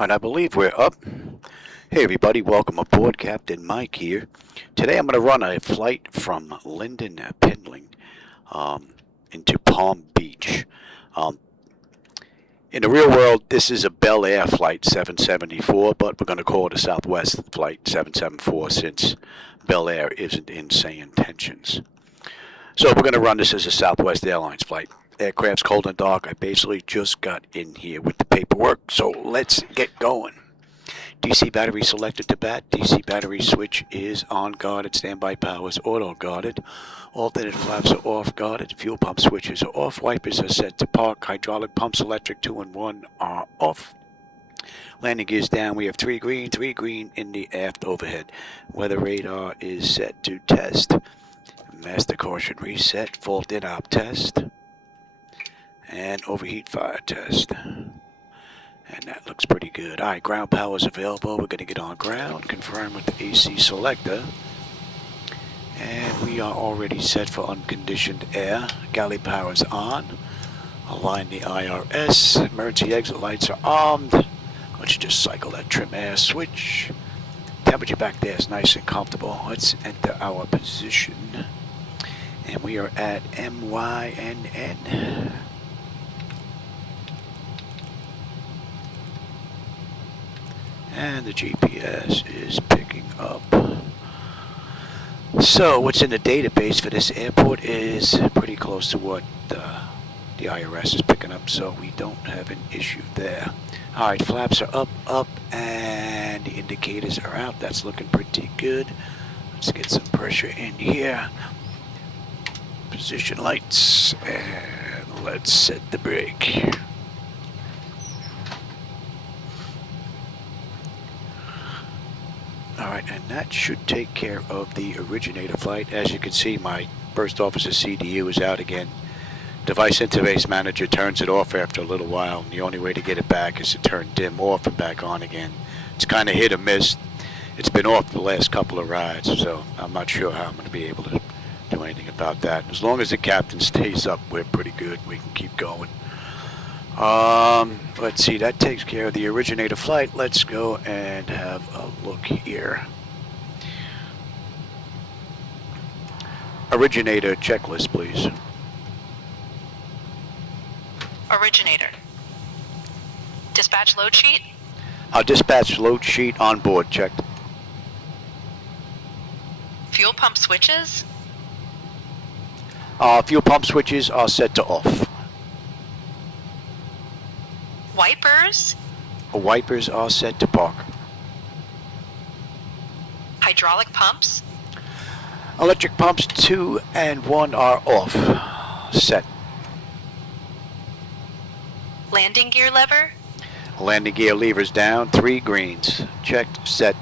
And I believe we're up. Hey everybody, welcome aboard. Captain Mike here. Today I'm going to run a flight from Lynden Pindling into Palm Beach. In the real world, this is a Bel Air flight 774, but we're going to call it a Southwest flight 774 since Bel Air isn't in saying intentions. So we're going to run this as a Southwest Airlines flight. Aircraft's cold and dark. I basically just got in here with the paperwork, so let's get going. DC battery selected to bat. DC battery switch is on guarded. Standby power is auto guarded. Alternate flaps are off guarded. Fuel pump switches are off. Wipers are set to park. Hydraulic pumps electric 2 and 1 are off. Landing gears down. We have 3 green in the aft overhead. Weather radar is set to test. Master caution reset. Fault in op test. And overheat fire test. And that looks pretty good. Alright, ground power is available. We're going to get on ground, confirm with the AC selector. And we are already set for unconditioned air. Galley power is on. Align the IRS. Emergency exit lights are armed. Let's just cycle that trim air switch. Temperature back there is nice and comfortable. Let's enter our position. And we are at MYNN. And the GPS is picking up. So what's in the database for this airport is pretty close to what the IRS is picking up, so we don't have an issue there. Alright, flaps are up, and the indicators are out. That's looking pretty good. Let's get some pressure in here. Position lights, and let's set the brake. Alright, and that should take care of the originator flight. As you can see, my first officer CDU is out again. Device interface manager turns it off after a little while, and the only way to get it back is to turn dim off and back on again. It's kind of hit or miss. It's been off the last couple of rides, so I'm not sure how I'm going to be able to do anything about that. As long as the captain stays up, we're pretty good. We can keep going. Let's see, that takes care of the originator flight. Let's go and have a look here. Originator checklist, please. Originator. Dispatch load sheet? Dispatch load sheet on board, checked. Fuel pump switches? Fuel pump switches are set to off. Wipers? Wipers are set to park. Hydraulic pumps? Electric pumps 2 and 1 are off. Set. Landing gear lever? Landing gear levers down, 3 greens. Checked, set.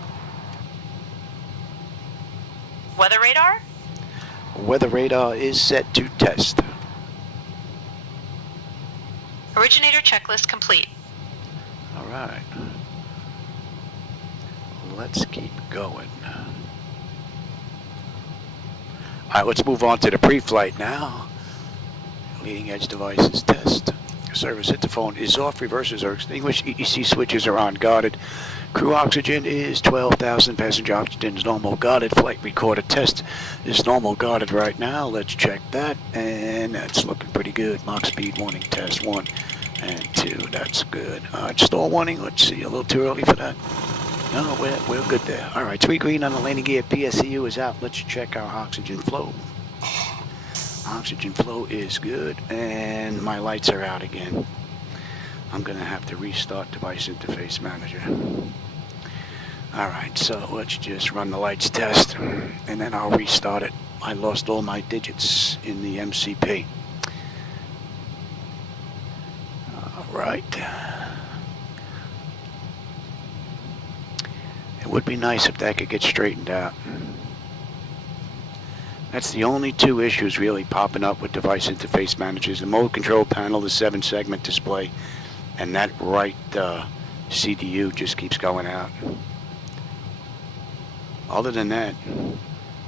Weather radar? Weather radar is set to test. Originator checklist complete. Alright. Let's keep going. Alright, let's move on to the pre-flight now. Leading edge devices test. Service interphone is off. Reversers are extinguished. EEC switches are on guarded. Crew oxygen is 12,000. Passenger oxygen is normal guarded. Flight recorder test is normal guarded right now. Let's check that. And that's looking pretty good. Mach speed warning test 1 and 2. That's good. Stall warning. Let's see. A little too early for that. No, we're good there. Alright, 3 green on the landing gear. PSCU is out. Let's check our oxygen flow. Oxygen flow is good, and my lights are out again. I'm going to have to restart device interface manager. Alright, so let's just run the lights test, and then I'll restart it. I lost all my digits in the MCP. Alright. It would be nice if that could get straightened out. That's the only 2 issues really popping up with device interface managers. The mode control panel, the 7-segment display, and that right CDU just keeps going out. Other than that,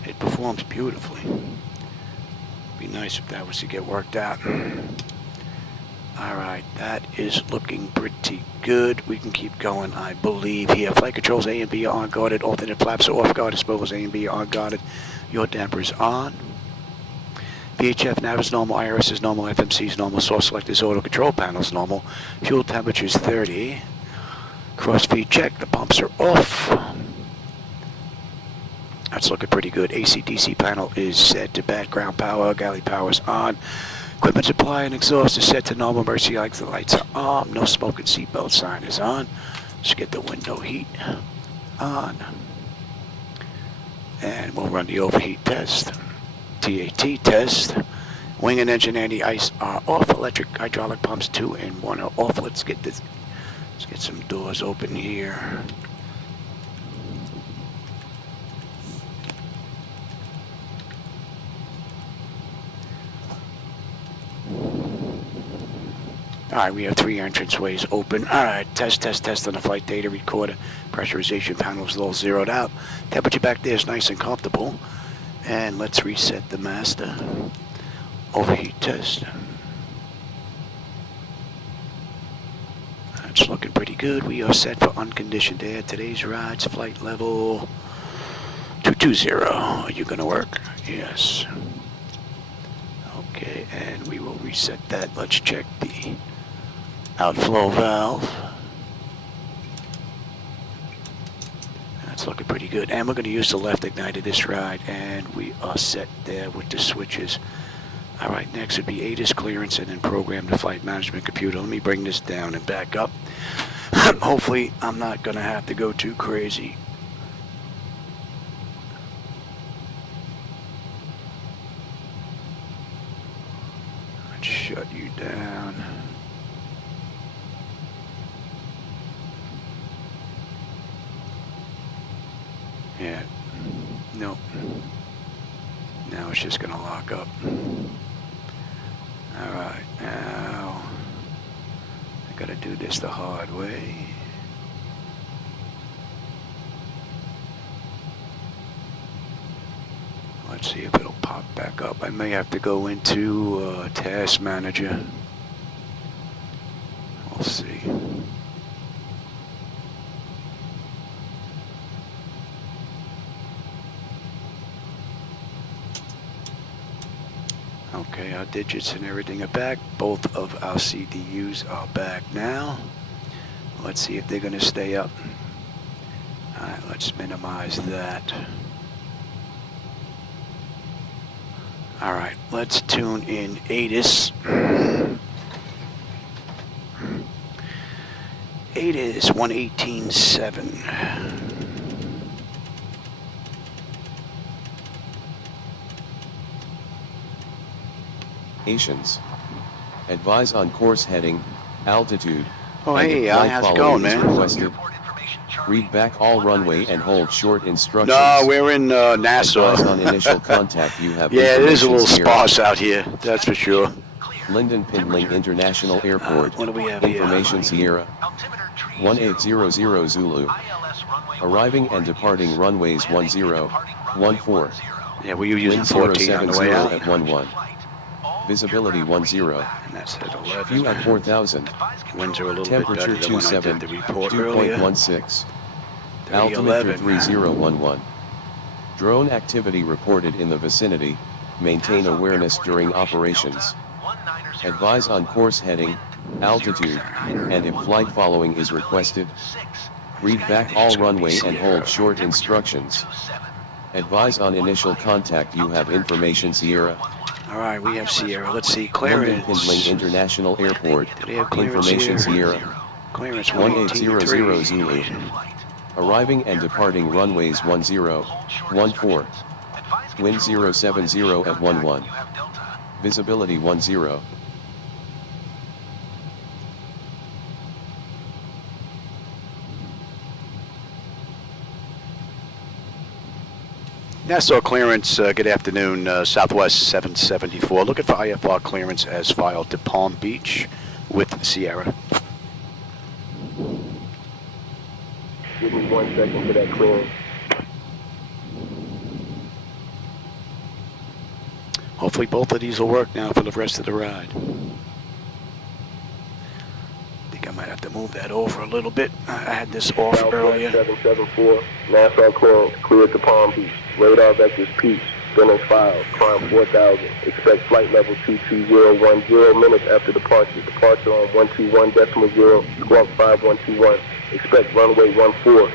it performs beautifully. Be nice if that was to get worked out. Alright, that is looking pretty good. We can keep going, I believe, here. Flight controls A and B are on guarded. Alternate flaps are off guard. Spoilers A and B are on guarded. Your damper is on. VHF nav is normal. IRS is normal. FMC is normal. Source selectors auto control panel is normal. Fuel temperature is 30. Cross-feed check. The pumps are off. That's looking pretty good. AC/DC panel is set to background power. Galley power is on. Equipment supply and exhaust is set to normal. Emergency lights are on. No smoke and seatbelt sign is on. Let's get the window heat on. And we'll run the overheat test. TAT test. Wing and engine anti-ice are off. Electric hydraulic pumps 2 and 1 are off. Let's get some doors open here. Alright, we have 3 entranceways open. Alright, test on the flight data recorder. Pressurization panel is a little zeroed out. Temperature back there is nice and comfortable. And let's reset the master. Overheat test. That's looking pretty good. We are set for unconditioned air. Today's ride's flight level 220. Are you going to work? Yes. Okay, and we will reset that. Let's check the outflow valve. That's looking pretty good. And we're going to use the left igniter this ride, and we are set there with the switches. Alright, next would be ATIS clearance and then program the flight management computer. Let me bring this down and back up. Hopefully I'm not going to have to go too crazy. Let's shut you down. Yeah, nope. Now it's just gonna lock up. Alright, now I gotta do this the hard way. Let's see if it'll pop back up. I may have to go into Task Manager. We'll see. Okay, our digits and everything are back. Both of our CDUs are back now. Let's see if they're going to stay up. Alright, let's minimize that. Alright, let's tune in ATIS. ATIS 118.7. Advise on course heading, altitude. Oh hey, how's it going, man? Requested. Read back all runway and hold short instructions. No, we're in Nassau. Advise on initial contact. You have yeah, it is a little here. sparse out here, that's for sure. Lynden Pindling International Airport. What do we have Information here? Sierra 1800 Zulu. Arriving and departing runways 10, 14. Yeah, we were using Wind 14 on the way out. at 11. Visibility 10. And that's at 11. View at 4,000. Winds are a little Temperature bit better than when I 27, did the report earlier. 2.16. Altimeter 3011. Drone activity reported in the vicinity. Maintain awareness during operations. Advise on course heading, altitude, and if flight following is requested. Read back all runway and hold short instructions. Advise on initial contact. You have information Sierra. Alright, we have Sierra. Let's see, Lynden clearance. Pindling International Airport. Do they have clearance Information here? Sierra. Clearance 1800 118.3. Zulu. Arriving and departing runways 10, 14. Wind 070 at 11. Visibility 10. Nassau clearance, good afternoon, Southwest 774. Looking for IFR clearance as filed to Palm Beach with Sierra. Give me 1 second for that clearance. Hopefully both of these will work now for the rest of the ride. have to move that over a little bit. I had this off earlier. 774, Nassau clearance, cleared to Palm Beach. Radar vectors PEACH, Dennis filed, climb 4000. Expect flight level 22010 minutes after departure. Departure on 121.0, squawk 5121. Expect runway 14.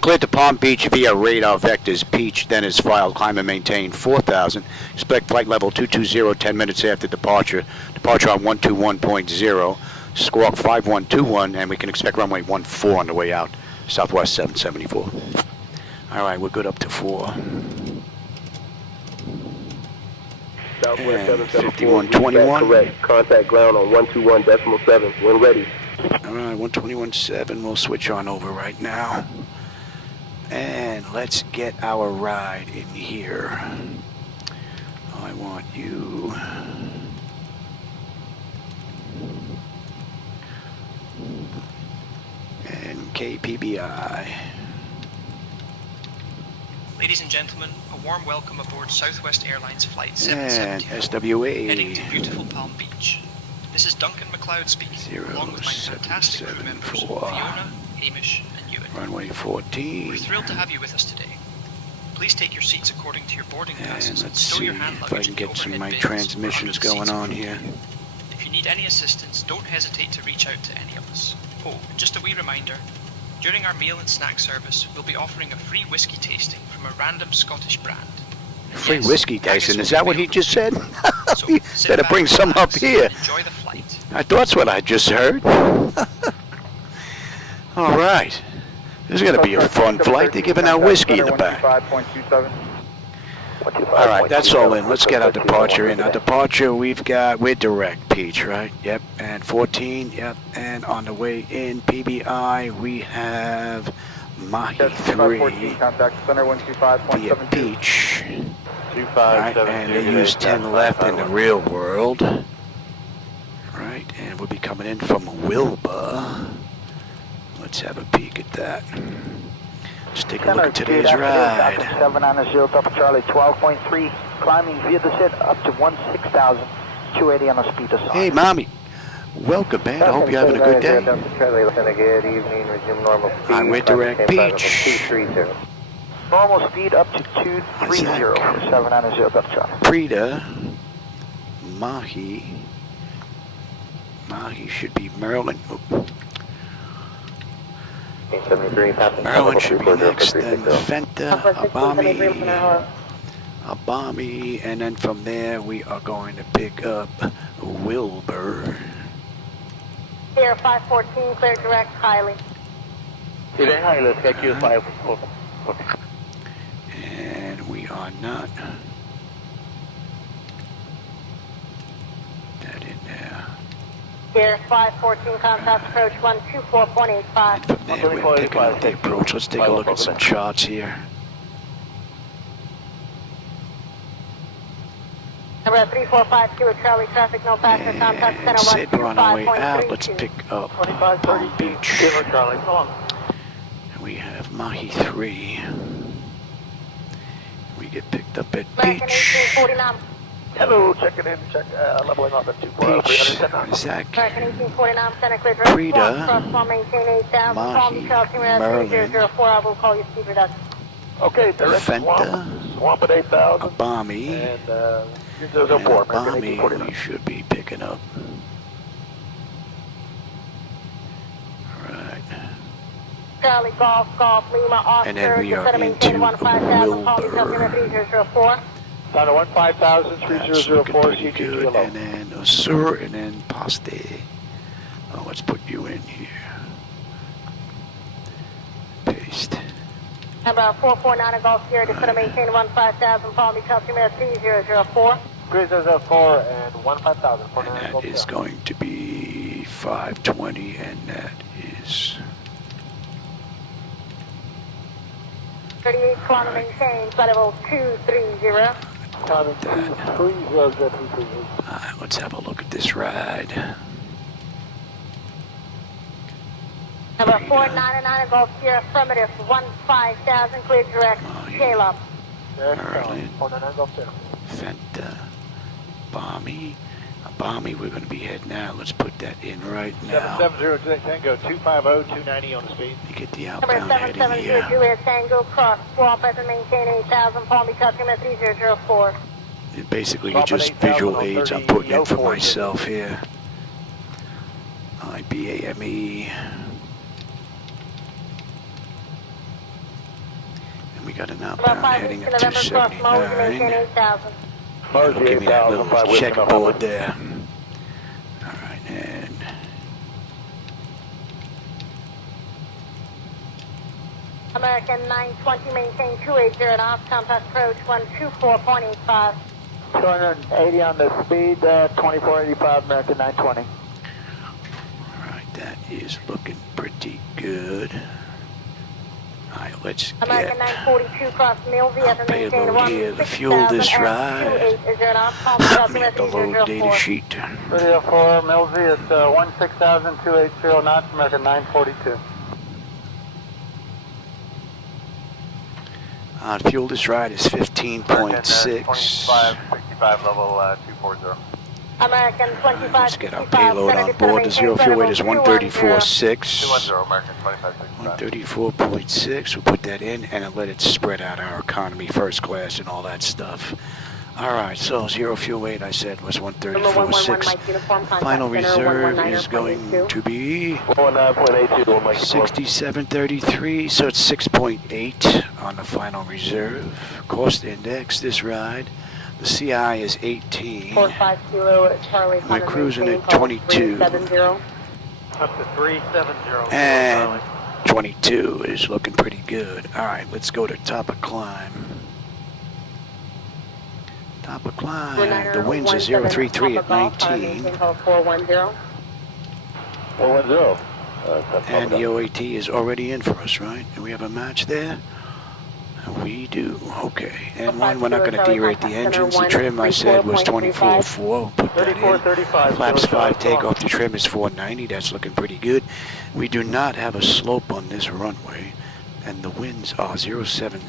Cleared to Palm Beach via radar vectors PEACH, then is filed, climb and maintain 4000. Expect flight level 220 10 minutes after departure. Departure on 121.0, squawk 5121, and we can expect runway 14 on the way out, Southwest 774. All right, we're good up to 4. Southwest And 774, 5121. correct. Contact ground on 121.7. When ready. All right, 121.7, we'll switch on over right now. And let's get our ride in here. I want you. And KPBI. Ladies and gentlemen, a warm welcome aboard Southwest Airlines Flight And 774, heading to SWA. beautiful Palm Beach. This is Duncan McLeod speaking, along with my fantastic crew members, 0774. Fiona, Hamish, and Ewan. Runway 14. We're thrilled to have you with us today. Please take your seats according to your boarding And passes let's stow see your hand if I luggage can in the get some of overhead my bins or transmissions under the going seats on in here. front of you. If you need any assistance, don't hesitate to reach out to any of us. Oh, and just a wee reminder, during our meal and snack service, we'll be offering a free whiskey tasting from a random Scottish brand. Free Yes, whiskey haggis tasting, will is be that what he available. just said? So You sit better back, bring some up relax, here. and enjoy the flight. I thought that's what I just heard. All right. This is going to be a fun flight. They're giving out whiskey in the back. All right, that's all in. Let's get our departure in. Our departure, we're direct, PEACH, right? Yep, and 14, yep. And on the way in, PBI, we have Mahi 3 contact center via 125.72. PEACH. All right, and they use 10 left in the real world. Right, and we'll be coming in from Wilbur. Let's have a peek at that. Let's take a look at today's ride. 7 on a 0, Papa Charlie, 12.3, climbing via the set up to 16,000, 280 on a speed aside. Hey, Mommy. Welcome, man. I hope you're having a good day. Charlie, good evening, resume normal speed. I'm with direct PEACH. 230. Normal speed up to 230, 7 on a 0, Papa Charlie. Prita, Mahi should be Maryland. Oh, 873, Maryland should be next, then Fenta, Abami, and then from there we are going to pick up Wilbur. Air 514, clear direct, Highly. Highly, thank you, 5. And we are not. That in there. Air 514, contact approach 124.85. And from there we're picking up the approach. Let's take a look at some charts here. Number 3452, Charlie traffic, no passenger, contact And center said we're on our way out. Let's 125.32. pick up Palm Beach. We have Mahi 3. We get picked up at American Beach. 1849. Hello, checking in, leveling off at 24. Beach, Zach, American 1849, center clear direct. Prita, Cross one, maintain 8,000. Call me, Charles, Maryland, 3004, I will call you speed reduction. Okay, direct Fenta, swamp at 8,000. Abami, And, and 004, American Abami 1849. we should be picking up. Alright, Charlie, Golf, Lima, Oscar. and then we are center maintain into 15,000. Call me, Wilbur. 3004. Down to 15,000, That's looking 3004, pretty CTG good. alone. And then Osur, and then Paste. Oh, let's put you in here. Paste. Number 449 Golf Sierra, descend maintain 15,000. Call me, Chelsea, 3004. 3004 and 15,000. And that is going to be 520, and that is 38, climb and maintain, flight level 230. Climbing 230, let's have a look at this ride. Number 499 Golf Sierra, affirmative, 15,000, clear direct, Caleb. Maryland, 499 Golf Sierra. Fenta, Bami, Balmy, we're going to be heading out. Let's put that in right now. 770 Tango 250, 290 on the speed. You get the Number outbound heading 770 here. Juliet Tango, cross swamp and maintain 8,000, Palm Beach altimeter 3004. Basically, Drop just at 8,000 visual on aids I'm putting in for 30.04. myself here. IBAME. And we got an Number outbound 5 heading Eastern at November, cross Mosey, maintain 279. 8,000. It'll Mosey give me that 8,000, little 5 Western checkerboard November. there. All right, and American 920, maintain 280 knots, contact approach 124.85. 280 on the speed, 2485, American 920. all right, that is looking pretty good. All right, let's American get 942, cross Millsy at the maintain payload here, the fuel this ride. 280 knots, Palm Beach Let me altimeter get the load data 3004. sheet. 304, Millsy, it's 16,280 knots, American 942. Fuel this ride is 15.6. 65 level 240. American 25, Let's get our payload on board. The zero fuel weight is 134.6. 210, American 2565. 134.6. We'll put that in and let it spread out our economy, first class, and all that stuff. All right, so zero fuel weight, I said, was 134.6. Final reserve is going to be 109.82, 67.33, so it's 6.8 on the final reserve. Cost index, this ride, the CI is 18. 45 Kilo Charlie. We're cruising at 22. 370. Up to 370. And 22 is looking pretty good. All right, let's go to top of climb. Top of climb. The winds are 033 at 19. 410. 410. And the OAT is already in for us, right? And we have a match there? We do. Okay. And one, we're not going to derate the engines. The trim I said was 24.4. Put that in. 3435. Flaps 5 takeoff. The trim is 490. That's looking pretty good. We do not have a slope on this runway. And the winds are 070.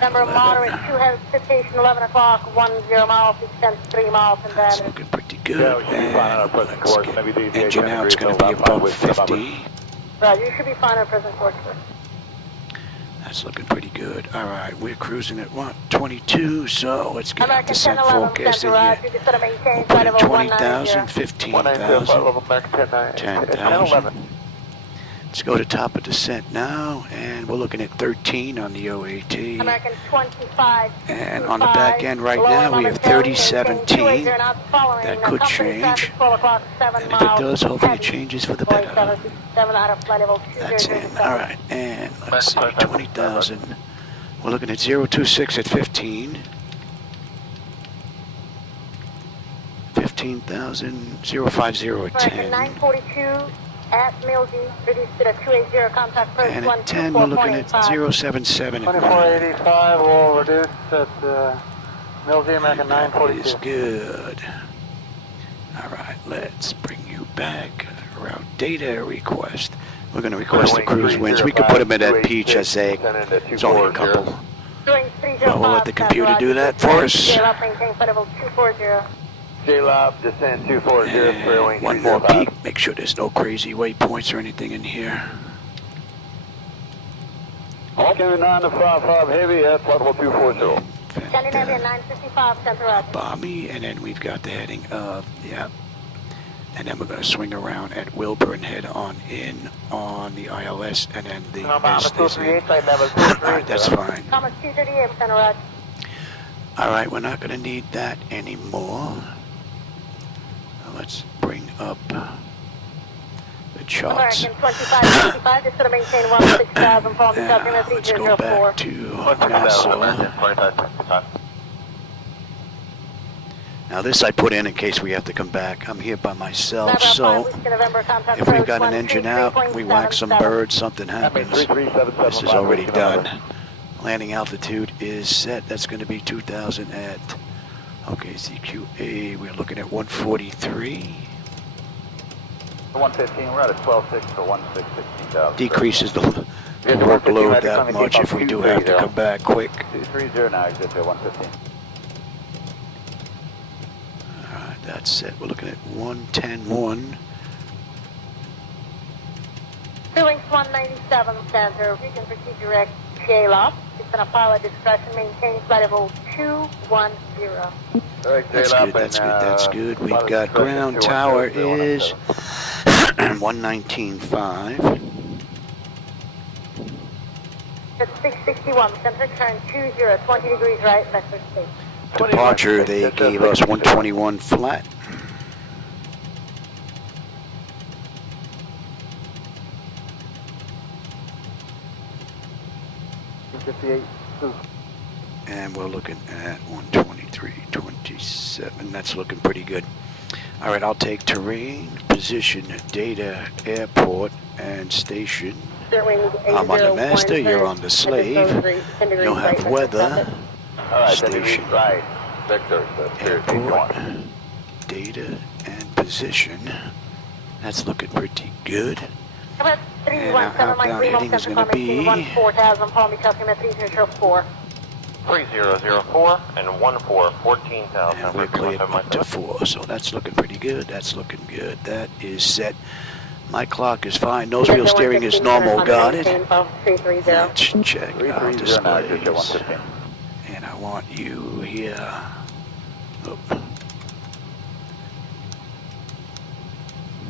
Number moderate, 2 heavy precipitation, 11 o'clock, 10 miles, extends 3 miles in That's diameter. looking pretty good. Yeah, we should be fine on our And present let's course. get Maybe the engine out. It's going to be above 50. Right, you should be fine on present course, sir. That's looking pretty good. All right, we're cruising at what, 22, so let's get our American descent 1011, forecast in center here. right, you just gotta maintain We'll flight put in level 20,000, 190. 15,000, American 10,000. Let's go to top of descent now, and we're looking at 13 on the OAT. American 25. And on the back end right now, we have 3017. That could change. And if it does, hopefully it changes for the better. That's in. All right, and let's see, 20,000. We're looking at 026 at 15. 15,000, 050 at American 10. 942 at Millsy, reduced to the 280 contact approach And at 10, we're looking at 124.85. 077 at 9. 2485 will reduce at Millsy, American That is 942. good. All right, let's bring you back. Route data request. We're going to request the cruise winds. We could put them in that Peach, I say. It's only a couple. Doing 305, Well, we'll let the computer do that for us. JLOP maintain flight level 240. J-Lob, descent 240, And one more peek. Make sure there's no crazy waypoints or anything in here. Falcon 955 heavy at flight level 240. Scandinavia 955, center right. Balmy, and then we've got the heading of, yeah. And then we're going to swing around at Wilbur and head on in on the ILS, and then the mist is in. All right, that's fine. Thomas 238, center right. All right, we're not going to need that anymore. Let's bring up the charts. American 2565, just going to maintain 16,000, Palm Beach altimeter Let's go 3004. back to NASA. Now this I put in case we have to come back. I'm here by myself, so if we've got an engine out, we whack some birds, something happens. This is already done. Landing altitude is set. That's going to be 2,000 at, okay, CQA, we're looking at 143. 115, we're at a 12.6 for 16,000. Decreases the workload that much if we do have to come back quick. 230 now, exit to 115. All right, That's set. We're looking at 110.1. Doing 197 center, region procedure X, J-Loft. It's on a pilot discretion, maintain flight level 210. That's good, that's good, that's good. We've got ground tower is 119.5. It's 661, center turn 20, 20 degrees right, vector space. Departure, they gave us 121 flat. And we're looking at 123.27. That's looking pretty good. All right, I'll take terrain, position, data, airport, and station. I'm on the master, you're on the slave. You'll have weather, station, airport, data, and position. That's looking pretty good. And our outbound heading is going to be 4000, Palmy, customer 3004. 3004 and 14,000. And we're cleared up to 4, so that's looking pretty good. That's looking good. That is set. My clock is fine. Nose wheel steering is normal. Got it. Let's check our displays. And I want you here. Oh.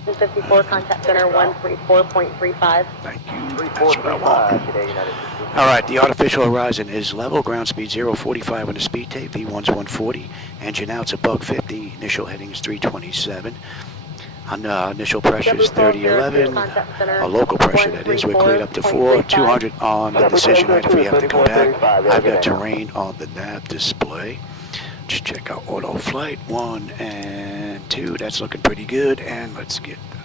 54, contact center 134.35. Thank you. That's what I want. All right, the artificial horizon is level. Ground speed 045 on the speed tape. V1's 140. Engine out's a buck 50. Initial heading is 327. Initial pressure is 3011. A local pressure, that is. We're cleared up to 4. 200 on the decision height if we have to come back. I've got terrain on the nav display. Just check out auto flight 1 and 2. That's looking pretty good. And let's get the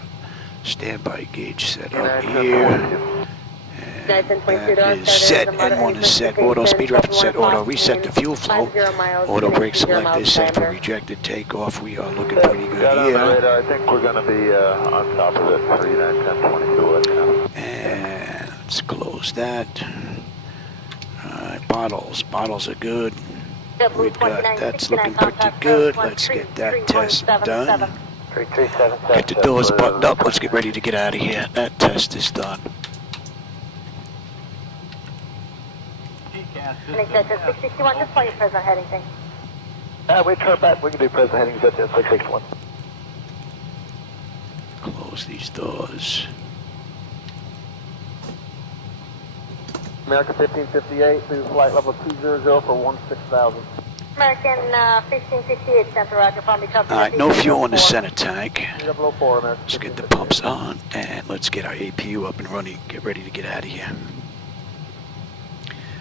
standby gauge set up here. And that is set. N1 is set. Auto speed reference set. Auto reset the fuel flow. Auto brake select is set for rejected takeoff. We are looking pretty good here. I think we're going to be on top of it. 391022. And let's close that. Alright, bottles. Bottles are good. We've got, that's looking pretty good. Let's get that test done. Get the doors buttoned up. Let's get ready to get out of here. That test is done. Make that just 661, just play your present heading thing. We turn back, we can do present headings at 661. Close these doors. American 1558, through flight level 200 for 16,000. American 1558, center roger, Palmy, customer. Alright, no fuel in the center tank. 004, American. Let's get the pumps on and let's get our APU up and running. Get ready to get out of here.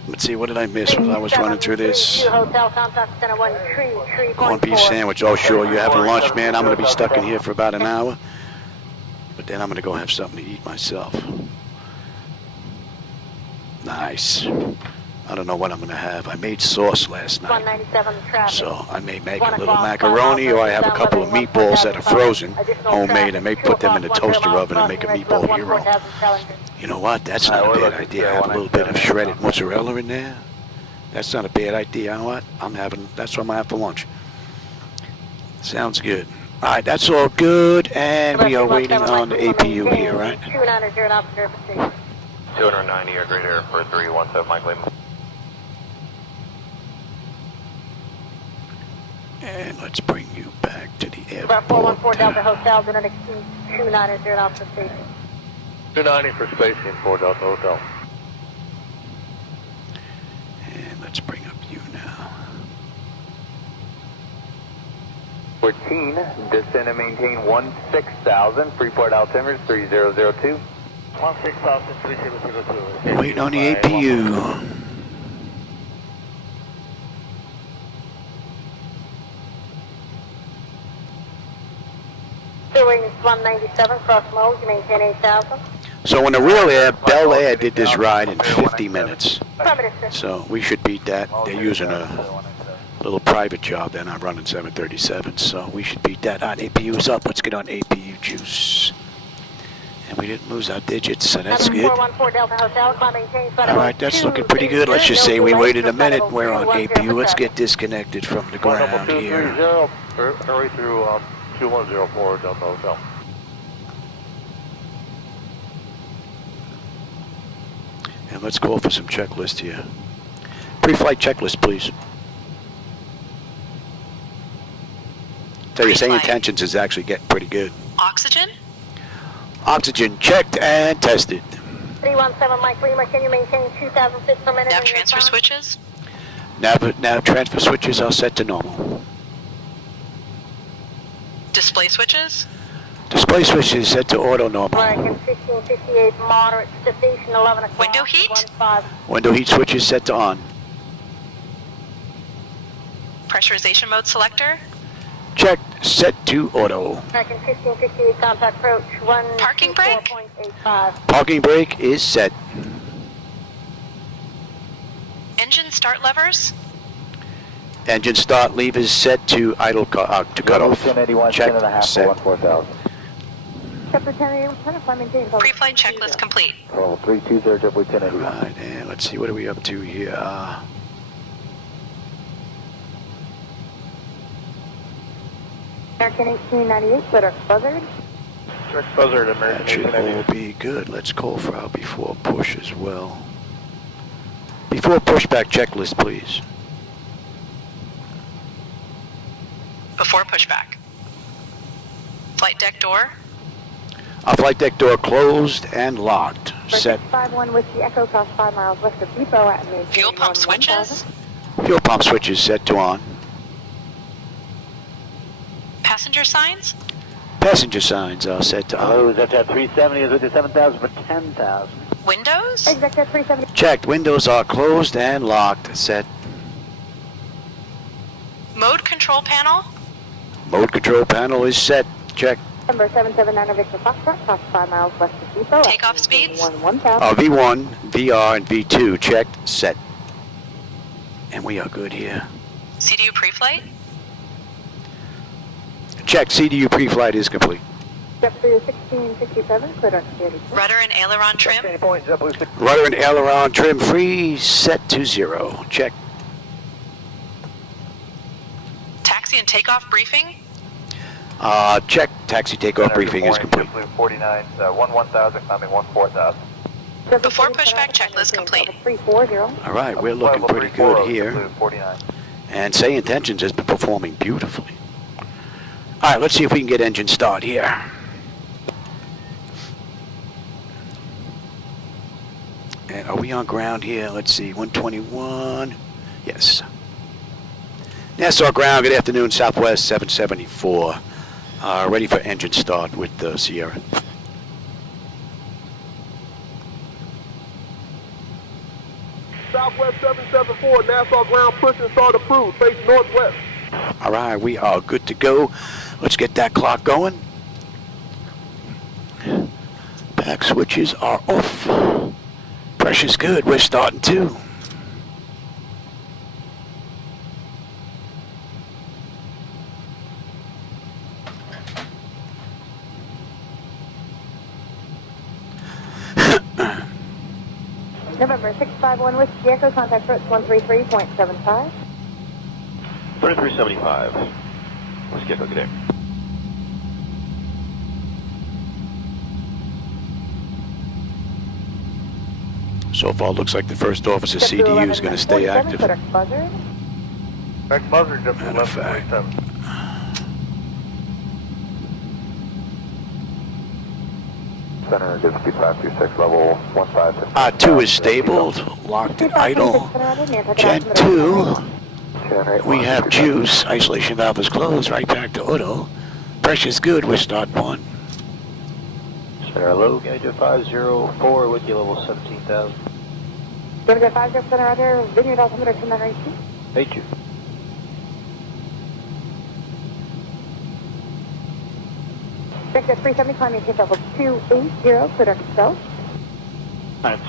Let's see, what did I miss when I was running through this? Hotel, contact center 133.4. Corned beef sandwich. Oh, sure, you're having lunch, man. I'm going to be stuck in here for about an hour. But then I'm going to go have something to eat myself. Nice. I don't know what I'm going to have. I made sauce last night. 197 traffic. So I may make a little macaroni, or I have a couple of meatballs that are frozen, homemade. I may put them in the toaster oven and make a meatball hero. You know what? That's not a bad idea. I have a little bit of shredded mozzarella in there. That's not a bad idea. You know what? That's what I'm going to have for lunch. Sounds good. All right, that's all good, and we are waiting on the APU here, right? 290 or greater for 317 Mike Lima. And let's bring you back to the airport. About 414 Delta Hotel, do not exceed 290 off the station. 290 for spacing, 4 Delta Hotel. And let's bring up you now. 14, descend and maintain 16,000, Freeport altimeter 3002. 16,000, 3002. Waiting on the APU. Doing 197, cross mode, you maintain 8,000. So in the real air, Bel Air did this ride in 50 minutes. So we should beat that. They're using a little private job. They're not running 737, so we should beat that. On APU's up. Let's get on APU juice. And we didn't lose our digits, so that's good. 414 Delta Hotel, climbing change flight All right, that's looking pretty good. Let's just say we waited a minute. We're on APU. Let's get disconnected from the ground here. 230, hurry through 2104 Delta Hotel. And let's call for some checklist here. Pre-flight checklist, please. Tell you, saying intentions is actually getting pretty good. Oxygen? Oxygen checked and tested. 317 Mike Lima, can you maintain 2,000 feet per minute? Nav transfer switches? Nav transfer switches are set to normal. Display switches? Display switches set to auto normal. American 1558, moderate to station 11 o'clock. Window heat? 15. Window heat switches set to on. Pressurization mode selector? Checked, set to auto. American 1558, contact approach 1. Parking brake? 4.85. Parking brake is set. Engine start levers? Engine start lever is set to idle to cut off. 1081, Check, 10.5 set. for 14,000. Chapter 1081, climbing change. Pre-flight checklist complete. Level 320, JetBlue 1081. Right, and let's see, what are we up to here? American 1898, clear buzzard. Direct buzzard, American That should 1898. all be good. Let's call for our before push as well. Before pushback checklist, please. Before pushback. Flight deck door? Our flight deck door closed and locked. Set. 51 Whiskey Echo, cross 5 miles west of Zibo at maintain Fuel pump switches? Fuel pump switches set to on. Passenger signs? Passenger signs are set to on. Hello, that's at 370, is with the 7,000 for 10,000. Windows? Executive 370. Checked. Windows are closed and locked. Set. Mode control panel? Mode control panel is set. Check. Number 779 Victor Foxtrot, cross 5 miles west of Zibo. Takeoff speeds? 1000. V1, VR, and V2 checked. Set. And we are good here. CDU pre-flight? Check. CDU pre-flight is complete. JetBlue 1667, cleared on security. Rudder and aileron trim? Any point, JetBlue 6. Rudder and aileron trim free. Set to 0. Check. Taxi and takeoff briefing? Check. Taxi takeoff briefing is complete. JetBlue 49, 11,000, climbing 14,000. Before pushback checklist complete. 340. All right, we're looking pretty good here. JetBlue 49. And Say Intentions has been performing beautifully. All right, let's see if we can get engine start here. And are we on ground here? Let's see, 121. Yes. Nassau ground, good afternoon, Southwest 774. Ready for engine start with the Sierra. Southwest 774, Nassau ground, push and start approved, face northwest. All right, we are good to go. Let's get that clock going. Back switches are off. Pressure's good. We're starting too. November 651 Whiskey Echo, contact approach 133.75. 3375. Let's get good day. So far, looks like the first officer CDU is going to stay active. Direct buzzard. Direct buzzard, JetBlue Matter of fact. 1147. Center, good speed 526, level 15. 2 is stabled, locked and idle. Gen 2, we have juice. Isolation valve is closed. Right back to auto. Pressure's good. We're starting 1. Center, hello, Gauge 504, Wiki level 17,000. Gonna go 50 center out there, Vineyard altimeter 2982. Thank you. Victor 370, climbing change level 280, clear on south.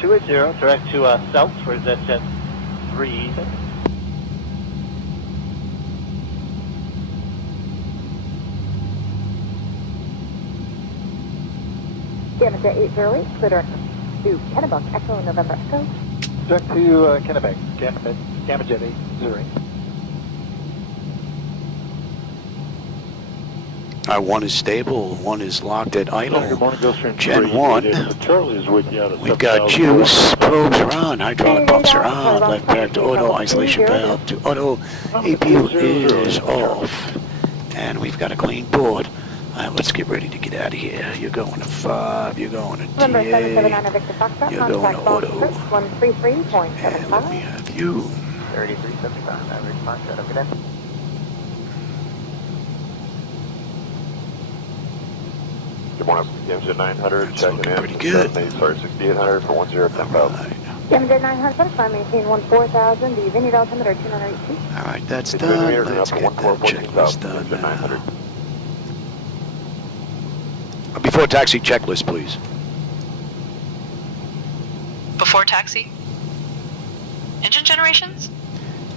280, direct to south, where's that jet 3? Damage at 808, clear to Kennebuck, Echo November Echo. Check to Kennebec, damage at 808. Our 1 is stable, 1 is locked at idle. Good morning, Gulfstream Gen 3. 1. Charlie is with you out of We've got juice, probes are on, hydraulic pumps are on, left back to auto, isolation valve to auto, APU is off. And we've got a clean board. Alright, let's get ready to get out of here. You're going to 5, you're going to November TA, 779 Victor Foxtrot, you're going to contact Ball auto. 133.75. And let me have you. 3375, average launch out of Cadet. Good morning, Engine 900, That's checking looking in. pretty good. Sorry, 6800 for 1010,000. Alright, Damage at 900, climb maintain 14,000, the vineyard altimeter 2982. alright, that's 6 done. meters Let's up get to that 14,000, checklist done Engine 900. now. Before taxi checklist, please. Before taxi. Engine generations?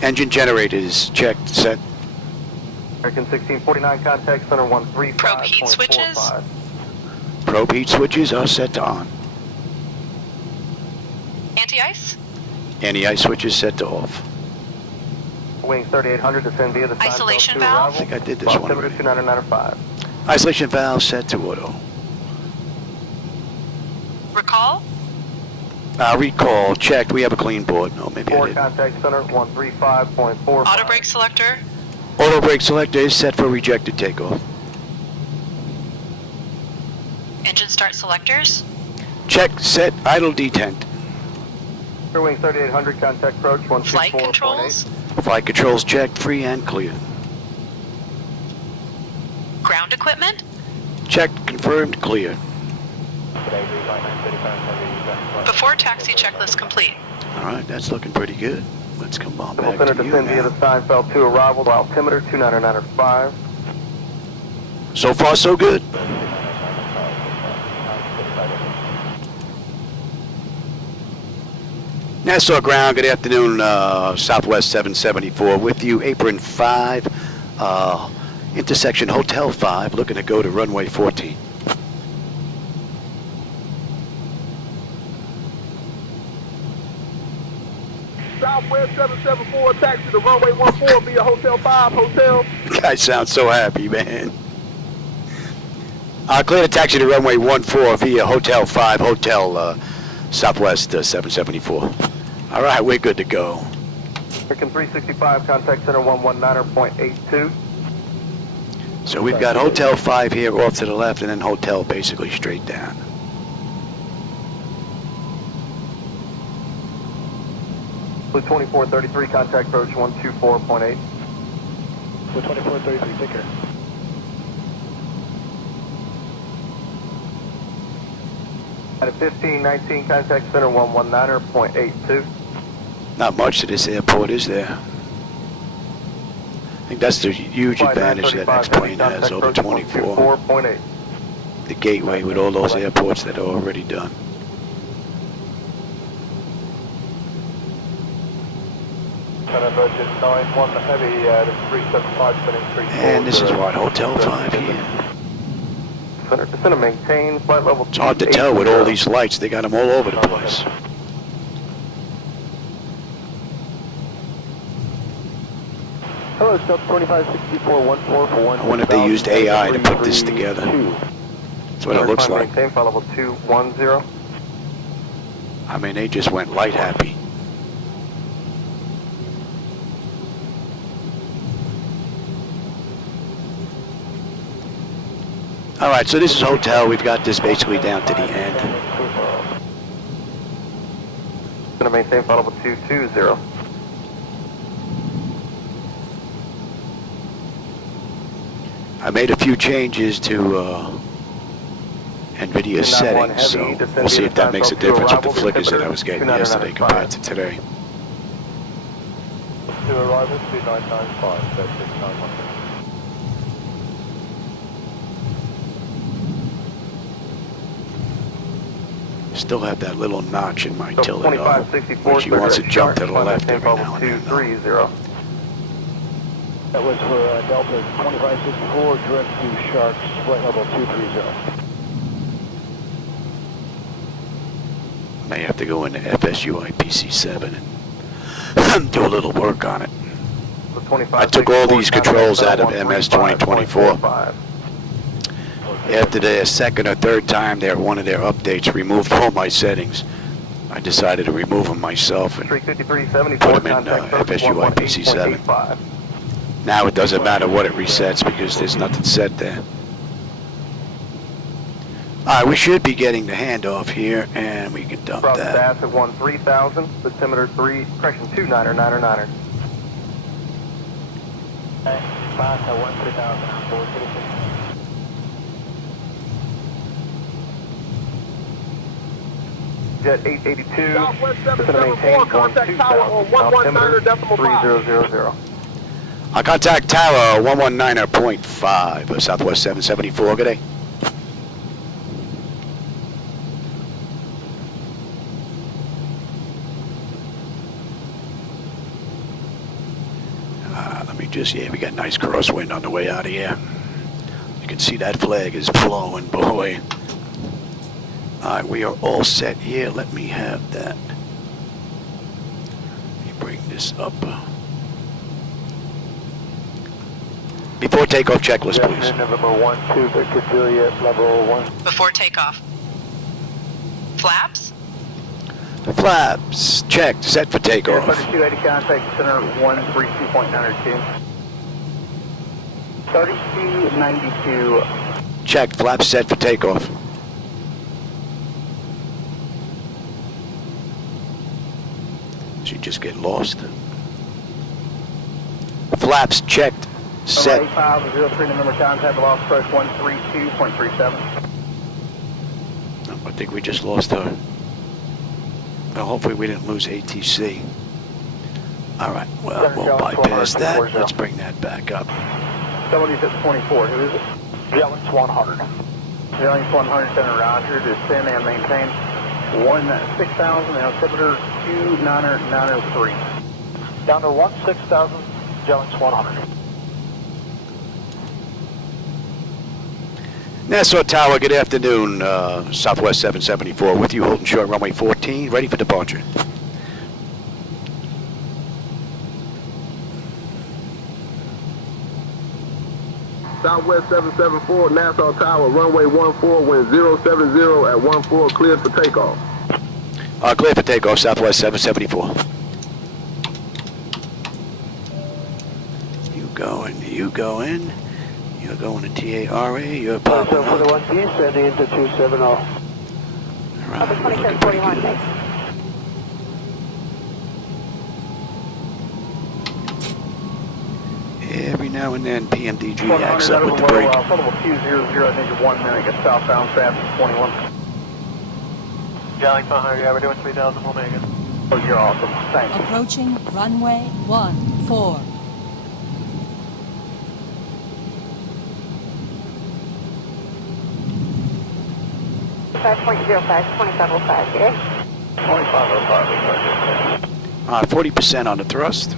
Engine generators checked, set. American 1649, contact center 135.45. Probe heat switches? Probe heat switches are set to on. Anti-ice? Anti-ice switches set to off. Wing 3800, descend via the Seinfeld Isolation to valve? I think I did this arrival. one Altimeter already. 2995. Isolation valve set to auto. Recall? Recall checked. We have a clean board. No, maybe I 4 didn't. contact center 135.45. Auto brake selector? Auto brake selector is set for rejected takeoff. Engine start selectors? Check, set, idle detent. Wing 3800, contact approach 124.8. Flight controls? Flight controls checked, free and clear. Ground equipment? Checked, confirmed, clear. Before taxi checklist complete. All right, that's looking pretty good. Let's come on Civil back center to you descend via the now. Seinfeld to arrival, altimeter 2995. So far, so good. Nassau Ground, good afternoon, Southwest 774 with you, apron 5, intersection Hotel 5, looking to go to runway 14. Southwest 774, taxi to runway 14 via Hotel 5, hotel. You guys sound so happy, man. Clear the taxi to runway 14 via Hotel 5, Hotel Southwest 774. All right, we're good to go. American 365, contact center 119.82. So we've got Hotel 5 here off to the left, and then Hotel basically straight down. Blue 2433, contact approach 124.8. Blue 2433, take care. At a 1519, contact center 119.82. Not much to this airport, is there? I think that's the huge advantage that X-Plane has over 24. 4.8. The gateway with all those airports that are already done. Budget 91 heavy, 375 spinning 3. And this is what, Hotel 5 here. Center maintain, flight level 2. It's hard to tell with all these lights. They got them all over the place. Hello, Sub 256414 for 1. I wonder if they used AI to put this together. That's what it looks like. Maintain, flight level 210. I mean, they just went light happy. All right, so this is Hotel. We've got this basically down to the end. Center maintain, flight level 220. I made a few changes to NVIDIA settings, so we'll see if that makes a difference with the flickers that I was getting yesterday compared to today. To arrival 2995, 691. Still have that little notch in my So tilt, 2564, which he wants to jump to the left every level now and then. 230. That was for Delta 2564, direct to Sharks, flight level 230. May have to go into FSU IPC7 and do a little work on it. I took all these controls out of MS 2024. After the second or third time one of their updates removed all my settings, I decided to remove them myself and put them in FSU IPC7. Now it doesn't matter what it resets because there's nothing set there. Alright, we should be getting the handoff here, and we can dump that. Fast at 13,000, altimeter 3, correction 2999er. Fast at 13,000, 436. Jet 882, Southwest 774, contact tower on 119.5. I'll contact tower 119.5, Southwest 774, good day. We got nice crosswind on the way out of here. You can see that flag is blowing, boy. Alright, we are all set here. Let me have that. Let me bring this up. Before takeoff, checklist, please. November 12, Victor Juliet, level 1. Before takeoff. Flaps? Flaps, checked, set for takeoff. 280 contact center 132.92. 3292. Checked, flaps set for takeoff. She just get lost. Flaps checked, set. 8503, November contact, lost approach 132.37. I think we just lost her. Well, hopefully we didn't lose ATC. Alright, well, we'll bypass that. Let's bring that back up. Somebody's at 24. Who is it? Jellings 100. Jellings 100, Center Roger. Descend and maintain 16,000 and altimeter 2993. Down to 16,000, Jellings 100. Nassau Tower, good afternoon. Southwest 774 with you, holding short runway 14, ready for departure. Southwest 774, Nassau Tower, runway 14, wind 070 at 14, cleared for takeoff. Clear for takeoff, Southwest 774. You go in. You're going to TARA, you're popping So for the 1P, sending into 270. All right, we're looking pretty good. Every now and then, PMDG acts up with the brake. Total 200, I think 1 minute, get southbound fast 21. Jellings 100, yeah, we're doing 3,000 Omega. Oh, you're awesome, thanks. Approaching runway 14. 5.05, 2505, okay? 2505. 40% on the thrust.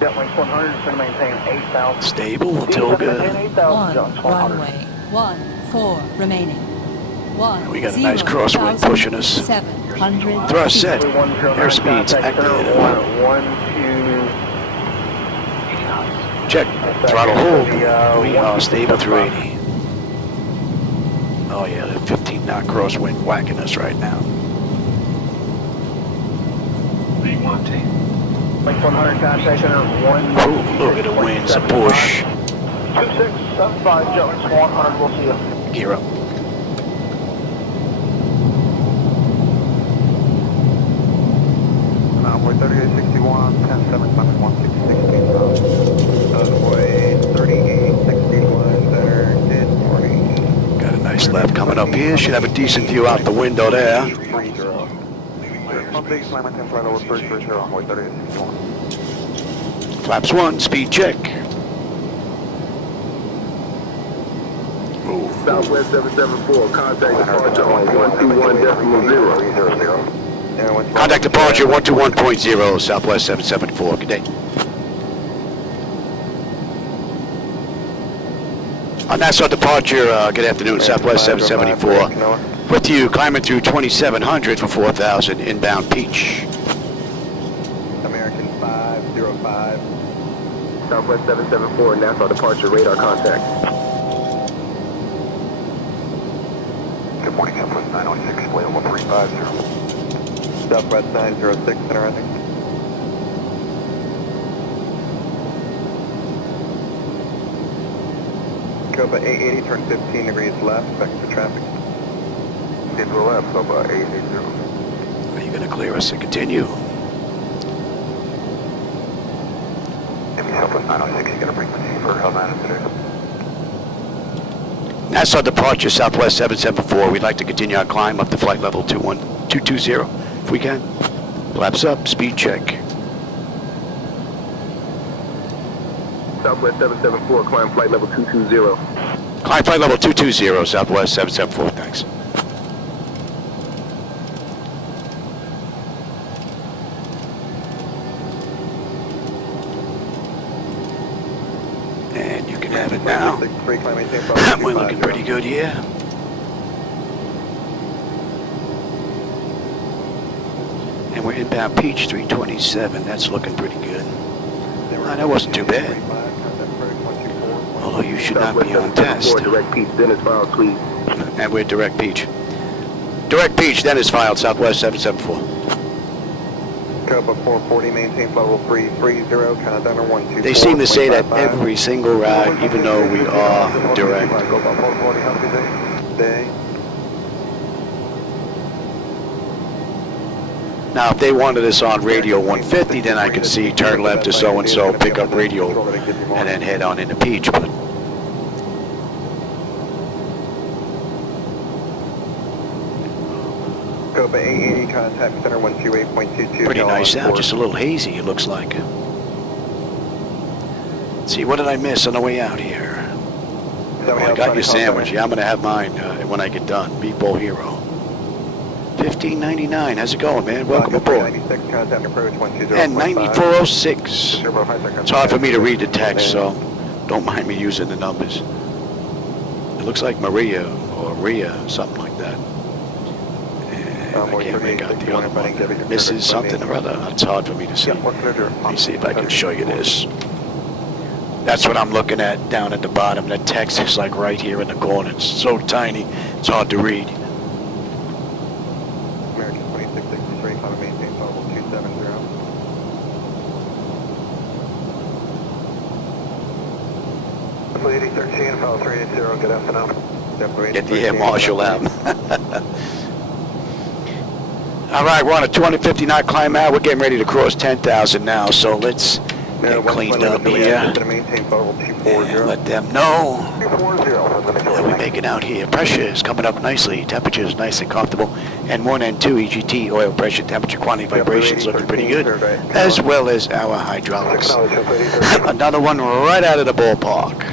Jellings 100 is going to maintain 8,000. Stable until good. Runway 14 remaining. We got a nice crosswind pushing us. 700 Thrust set. Airspeed's active. 12. Check. Throttle hold. We are stable through 80. Oh yeah, the 15 knot crosswind whacking us right now. 100 contact center 1. Oh, look at the winds, a push. 2675, Jellings 100, we'll see you. Gear up. Runway 3861, 10-7, climbing 1660. Runway 3861, center 1040. Got a nice left coming up here. Should have a decent view out the window there. 30. Big climbing 10 flight over 330, runway 3861. Flaps 1, speed check. Ooh. Southwest 774, contact departure on 121.0. Contact departure 121.0, Southwest 774. Good day. On Nassau departure, good afternoon, Southwest 774. With you, climbing through 2700 for 4,000, inbound Peach. American 505. Southwest 774, Nassau departure, radar contact. Good morning, Southwest 906, flight level 350. Southwest 906, interesting. Copa 880, turn 15 degrees left, back to traffic. Into the left, Copa 880. Are you going to clear us to continue? Southwest 906, you got a frequency for Havana today. Nassau departure, Southwest 774. We'd like to continue our climb up to flight level 220, if we can. Flaps up, speed check. Southwest 774, climb flight level 220. Climb flight level 220, Southwest 774, thanks. And you can have it now. We're looking pretty good here. And we're inbound Peach 327. That's looking pretty good. That wasn't too bad. Although you should not be on test. Direct Peach, Dennis filed, please. And we're direct Peach. Direct Peach, Dennis filed, Southwest 774. Copa 440, maintain flight level 330, countdown to 124. They seem to say that every single ride, even though we are direct. Copa 440, healthy day. Now, if they wanted us on radio 150, then I could see turn left to so-and-so, pick up radio, and then head on into Peach. But Copa 880, contact center 128.22. pretty nice out, just a little hazy, it looks like. Let's see, what did I miss on the way out here? Oh, I got your sandwich. Yeah, I'm going to have mine when I get done. Meatball Hero. $15.99. How's it going, man? Welcome aboard. And 9406. It's hard for me to read the text, so don't mind me using the numbers. It looks like Maria or Rhea, something like that. And I can't make out the other one. Mrs. something or other. It's hard for me to see. Let me see if I can show you this. That's what I'm looking at down at the bottom. The text is like right here in the corner. It's so tiny, it's hard to read. American 2663, climb maintain level 270. Lady 13, file 380, good afternoon. Get the air marshal out. All right, we're on a 250 knot climb out. We're getting ready to cross 10,000 now, so let's get cleaned up here and let them know that we make it out here. Pressure is coming up nicely. Temperature is nice and comfortable. And MYNN 2 EGT, oil pressure, temperature, quantity, vibrations looking pretty good, as well as our hydraulics. Another one right out of the ballpark.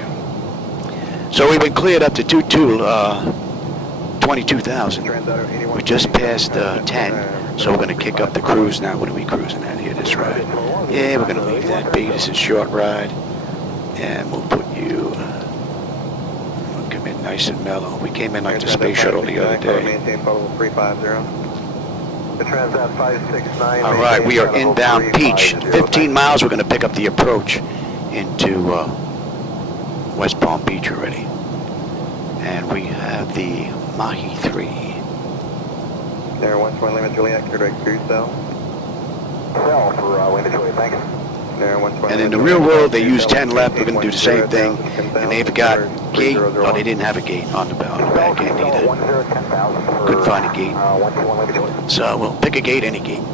So we've been cleared up to 22,000. We just passed 10, so we're going to kick up the cruise now. What are we cruising at here this ride? Yeah, we're going to leave that be. This is a short ride, and we'll put you, we'll come in nice and mellow. We came in like the space shuttle the other day. All right, we are inbound Peach. 15 miles, we're going to pick up the approach into West Palm Beach already. And we have the Mahi 3. There, 120 Lima Juliet, direct cruise cell. Cell for Lima Juliet, thanks. And in the real world, they use 10 left. We're going to do the same thing. And they've got gate. Oh, they didn't have a gate on the back end either. Couldn't find a gate. So we'll pick a gate, any gate.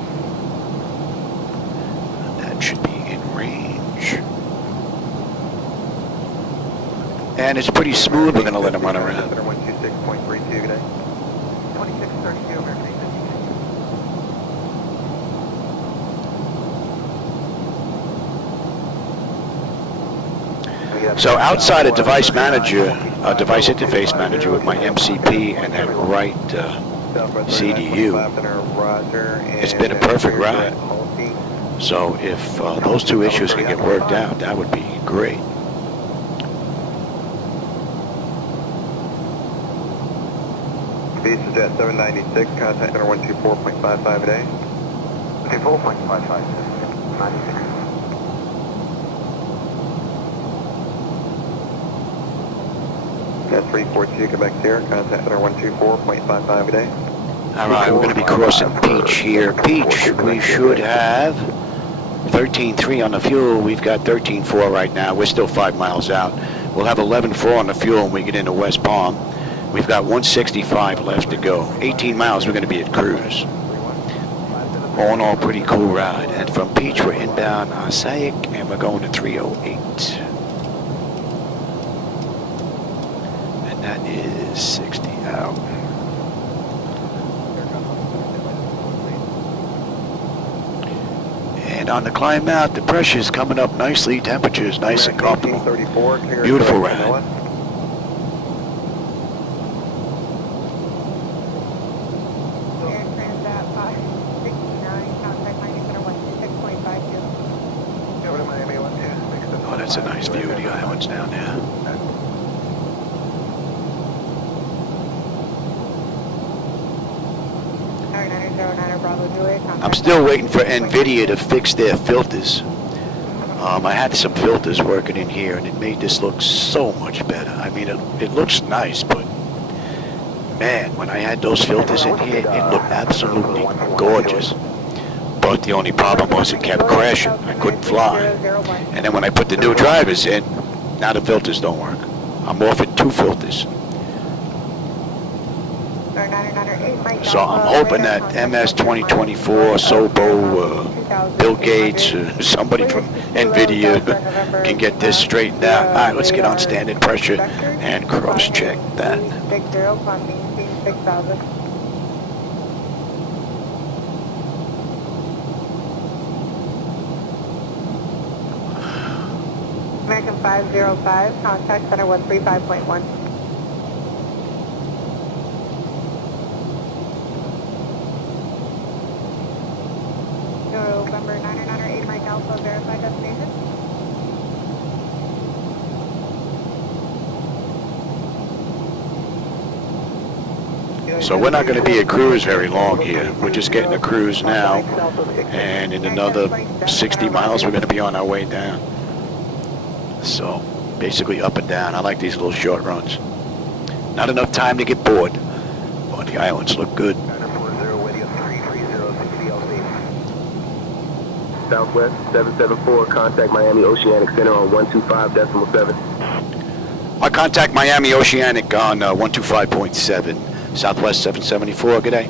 That should be in range. And it's pretty smooth. We're going to let them run around. 126.32 today. 2632 American. So outside of device manager, device interface manager with my MCP and that right CDU, it's been a perfect ride. So if those two issues can get worked out, that would be great. Jet 796, contact center 124.55 a day. 24.55, 96. Jet 342, Quebec Sierra, contact center 124.55 a day. All right, we're going to be crossing Peach here. Peach, we should have 13.3 on the fuel. We've got 13.4 right now. We're still 5 miles out. We'll have 11.4 on the fuel when we get into West Palm. We've got 165 left to go. 18 miles, we're going to be at cruise. All in all, pretty cool ride. And from Peach, we're inbound Osaic, and we're going to 308. And that is 60 out. And on the climb out, the pressure's coming up nicely. Temperature's nice and comfortable. Beautiful ride. Oh, that's a nice view of the islands down there. I'm still waiting for NVIDIA to fix their filters. I had some filters working in here, and it made this look so much better. I mean, it looks nice, but man, when I had those filters in here, it looked absolutely gorgeous. But the only problem was it kept crashing. I couldn't fly. And then when I put the new drivers in, now the filters don't work. I'm off at 2 filters. So I'm hoping that MS 2024, Zibo, Bill Gates, somebody from NVIDIA can get this straightened out. All right, let's get on standard pressure and cross-check that. American 505, contact center 135.1. November 998 Mike Alpha, verified destination. So we're not going to be at cruise very long here. We're just getting a cruise now, and in another 60 miles we're going to be on our way down. So basically up and down. I like these little short runs. Not enough time to get bored, but the islands look good. Southwest 774, contact Miami Oceanic Center on 125.7. I contact Miami Oceanic on 125.7. Southwest 774, good day.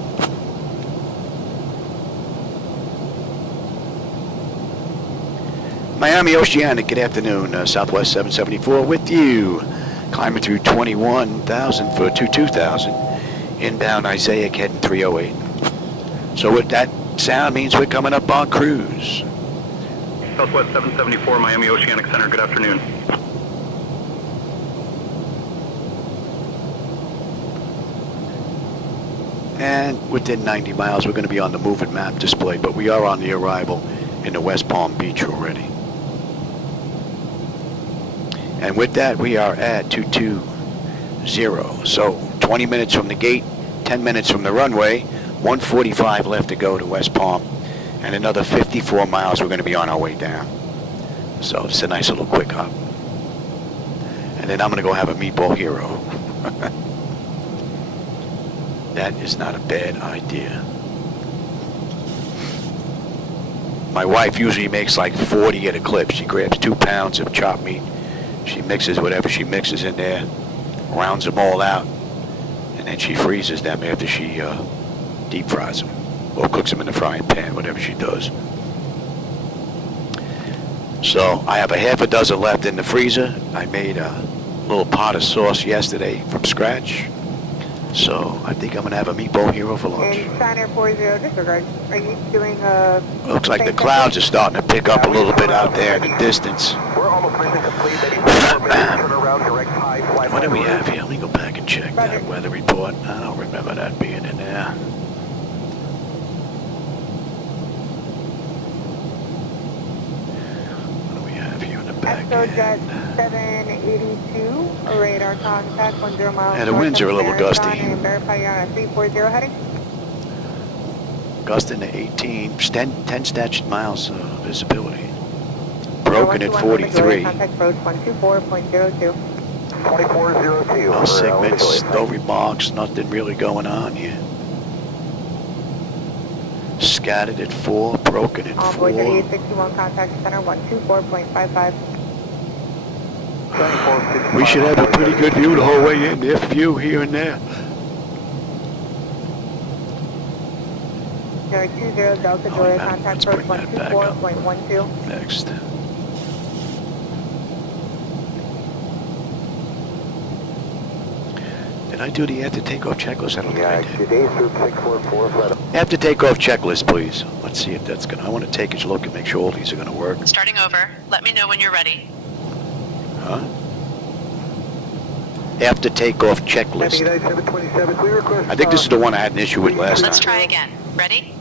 Miami Oceanic, good afternoon. Southwest 774 with you. Climbing through 21,000 for 22,000. Inbound Isaiah heading 308. So with that sound means we're coming up on cruise. Southwest 774, Miami Oceanic Center, good afternoon. And within 90 miles, we're going to be on the moving map display, but we are on the arrival in the West Palm Beach already. And with that, we are at 220. So 20 minutes from the gate, 10 minutes from the runway, 145 left to go to West Palm, and another 54 miles we're going to be on our way down. So it's a nice little quick hop. And then I'm going to go have a meatball hero. That is not a bad idea. My wife usually makes like 40 at a clip. She grabs 2 pounds of chopped meat. She mixes whatever she mixes in there, rounds them all out, and then she freezes them after she deep fries them or cooks them in the frying pan, whatever she does. So I have a half a dozen left in the freezer. I made a little pot of sauce yesterday from scratch. So I think I'm going to have a meatball hero for lunch. China 40 disregard. Are you doing a... Looks like the clouds are starting to pick up a little bit out there in the distance. What do we have here? Let me go back and check that weather report. I don't remember that being in there. What do we have here in the back? Jet 782, radar contact 10 miles. Yeah, the winds are a little gusty. Verify you're on a 340 heading. Gusting to 18, 10 statute miles visibility. Broken at 43. Contact approach 124.02. 2402. No segments, no remarks, nothing really going on here. Scattered at 4, broken at 4. Envoy 3861, contact center 124.55. We should have a pretty good view the whole way in. There's a few here and there. 020 Delta Julia, contact approach 124.12. Next. Did I do the after takeoff checklist? I don't think I did. After takeoff checklist, please. Let's see if that's gonna. I want to take a look and make sure all these are gonna work. Starting over. Let me know when you're ready. Huh? After takeoff checklist. I think this is the one I had an issue with last Let's time. try again. Ready?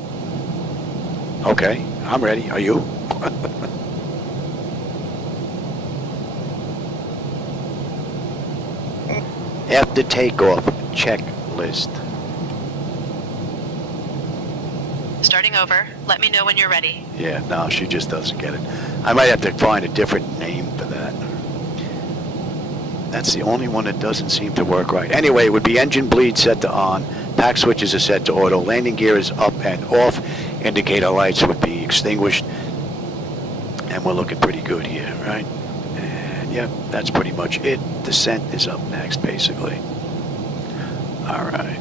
Okay, I'm ready. Are you? After takeoff checklist. Starting over. Let me know when you're ready. Yeah, no, she just doesn't get it. I might have to find a different name for that. That's the only one that doesn't seem to work right. Anyway, it would be engine bleed set to on, pack switches are set to auto, landing gear is up and off, indicator lights would be extinguished, and we're looking pretty good here, right? And yeah, that's pretty much it. Descent is up next, basically. All right.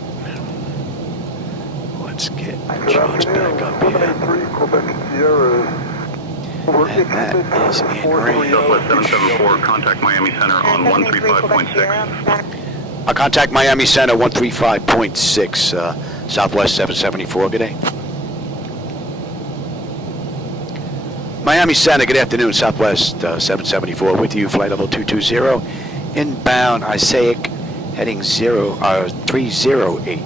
Let's get John's back up here. And that is in range. Southwest 774, contact Miami Center on 135.6. I'll contact Miami Center 135.6, Southwest 774. Good day. Miami Center, good afternoon, Southwest 774 with you, flight level 220. Inbound, Isaic, heading 308.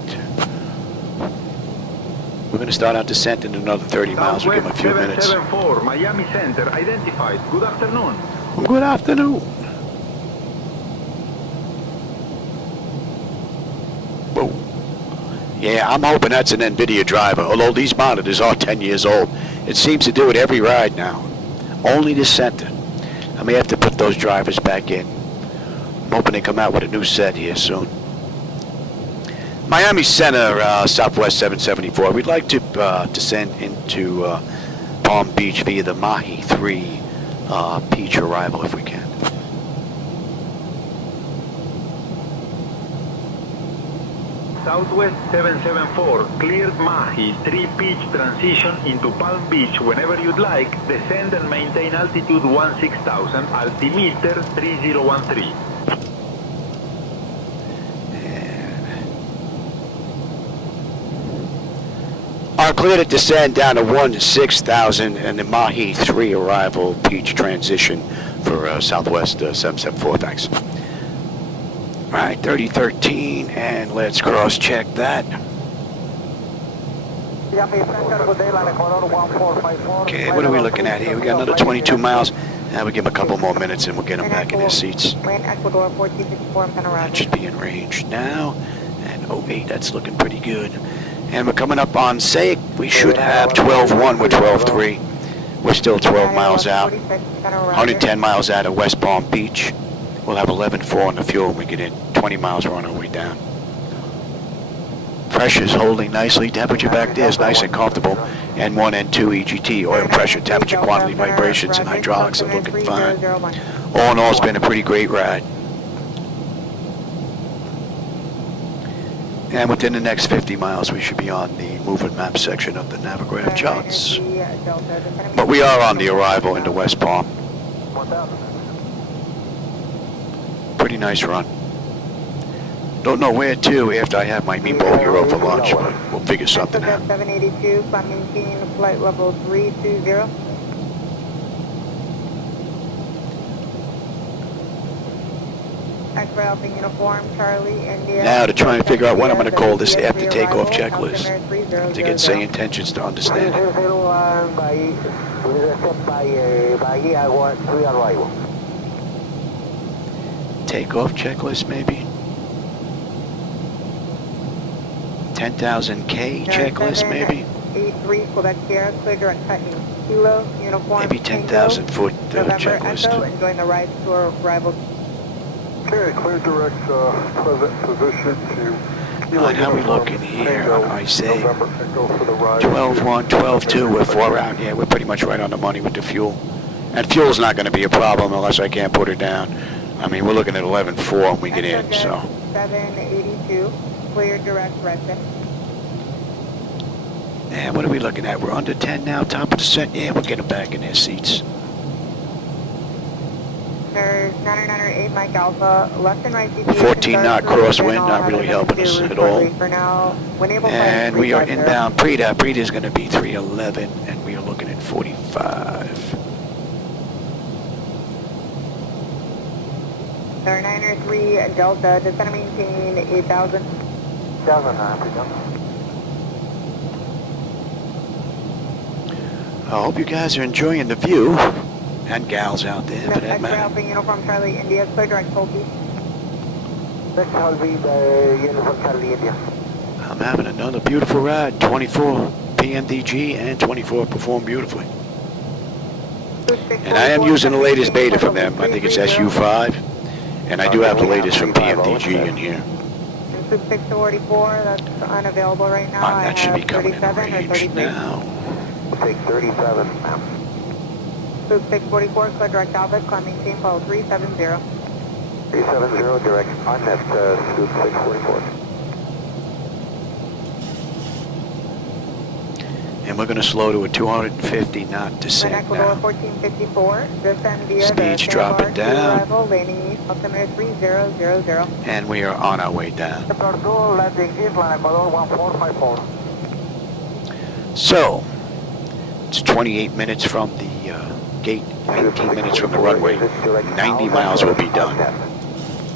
We're going to start our descent in another 30 miles. We'll give them a few minutes. 774, Miami Center, identified. Good afternoon. Good afternoon. Whoa. Yeah, I'm hoping that's an NVIDIA driver, although these monitors are 10 years old. It seems to do it every ride now. Only the center. I may have to put those drivers back in. I'm hoping they come out with a new set here soon. Miami Center, Southwest 774. We'd like to descend into Palm Beach via the Mahi 3 Peach arrival if we can. Southwest 774, cleared Mahi 3 Peach transition into Palm Beach whenever you'd like. Descend and maintain altitude 16,000, altimeter 3013. Are clear to descend down to 16,000 and the Mahi 3 arrival Peach transition for Southwest 774. Thanks. All right, 3013, and let's cross-check that. Okay, what are we looking at here? We got another 22 miles. Now we give them a couple more minutes and we'll get them back in their seats. That should be in range now. And 08, that's looking pretty good. And we're coming up on SAIC. We should have 12-1 with 12-3. We're still 12 miles out. 110 miles out of West Palm Beach. We'll have 11.4 on the fuel when we get in. 20 miles, we're on our way down. Pressure's holding nicely. Temperature back there is nice and comfortable. N1, N2, EGT, oil pressure, temperature, quantity, vibrations, and hydraulics are looking fine. All in all, it's been a pretty great ride. And within the next 50 miles, we should be on the movement map section of the Navigraph charts. But we are on the arrival into West Palm. Pretty nice run. Don't know where to after I have my meatball hero for lunch, but we'll figure something out. 782, I'm maintaining flight level 320. Alpha Uniform, Charlie, India. Now to try and figure out what I'm going to call this after takeoff checklist to get say intentions to understand it. takeoff checklist maybe? 10,000 K checklist maybe? 83 Quebec Sierra, clear direct cut in Kilo, uniform. Maybe 10,000 foot November checklist. Echo, enjoying the ride to arrival. Okay, clear direct present position to... Alright, how we looking here on ISA? November Echo for the ride. 12-1, 12-2, we're 4 out. Yeah, we're pretty much right on the money with the fuel. And fuel's not going to be a problem unless I can't put it down. I mean, we're looking at 11-4 when we get in, so. 782, clear direct reset. And what are we looking at? We're under 10 now, top of the set. Yeah, we're getting back in their seats. There's 998 Mike Alpha, left and right deviation. 14 knot crosswind, not really helping us at all. For now, And we are inbound Prida. Prida is going to be 311, and we are looking at 45. There 903 Delta, descend and maintain 8,000. 7,000, I hope you guys are enjoying the view, and gals out there for that X-ray matter. Alpha Uniform Charlie India, clear direct Colby. Uniform Charlie India. I'm having another beautiful ride. 24 PMDG and 24 perform beautifully. And I am using the latest beta from them. I think it's SU5. And I do have the latest from PMDG in here. Soup 644, that's unavailable right now. That should be coming in range now. We'll take 37, ma'am. Soup 644, clear direct Alpha, climbing team follow 370. 370, direct on that Soup 644. And we're going to slow to a 250 knot descent Ecuador now. 1454, descend via Speed's the dropping down. arrival, landing east, altimeter 3000. And we are on our way down. Landing Eastland, Ecuador 1454. So, it's 28 minutes from the gate, 19 minutes from the runway. 90 miles will be done.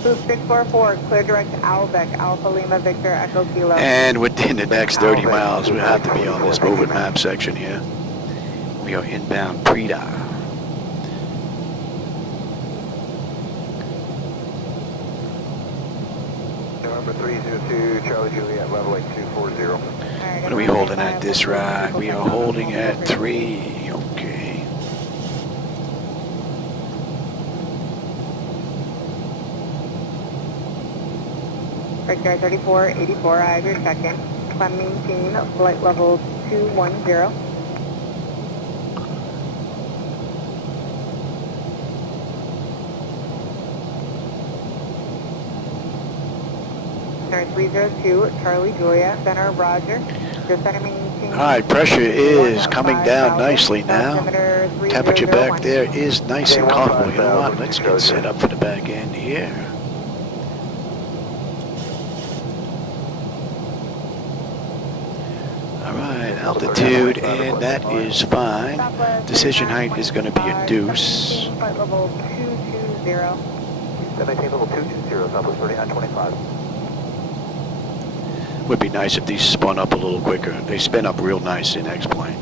Soup 644, clear direct Albec, Alpha Lima Victor Echo Kilo. And within the next 30 miles, we'll have to be on this moving map section here. We are inbound Prida. November 302, Charlie Juliet, level 8240. What are we holding at this ride? We are holding at 3. Okay. Victor 3484, I have your check-in. Climb maintain flight level 210. Center 302, Charlie Julia, center Roger. Descend and maintain. All right, pressure is coming down nicely now. Temperature back there is nice and comfortable. You know what? Let's get set up for the back end here. All right, altitude, and that is fine. Decision height is going to be a deuce. Flight level 220. Maintain level 220, Southwest 3925. Would be nice if these spun up a little quicker. They spin up real nice in X-Plane.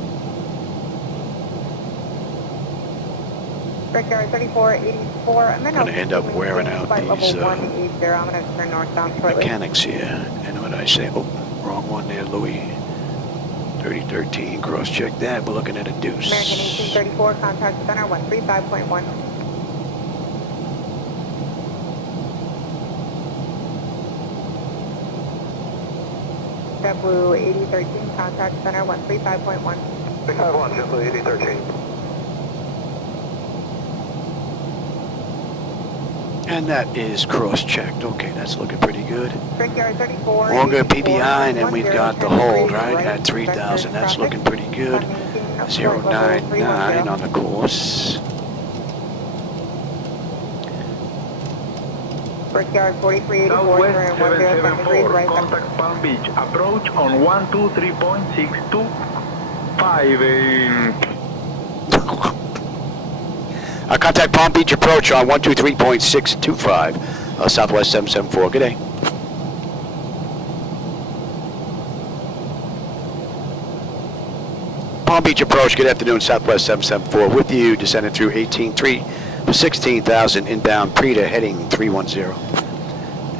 Brickyard 3484. I'm Going to end up wearing out these I'm going to turn northbound shortly. mechanics here. And what did I say? Oh, wrong one there, Louis. 3013, cross-check that. We're looking at a deuce. American 1834, contact center 135.1. JetBlue 8013, contact center 135.1. 651, JetBlue 8013. And that is cross-checked. Okay, that's looking pretty good. Brickyard 34. Longer PBI, and then we've got the hold, right, at 3,000. That's looking pretty good. 099 on the course. Brickyard 4384, Southwest turn 107 degrees 774, right. contact Palm Beach, approach on 123.625. Contact Palm Beach approach on 123.625, Southwest 774. Good day. Palm Beach approach, good afternoon, Southwest 774 with you, descending through 18.3 for 16,000 inbound Preta heading 310.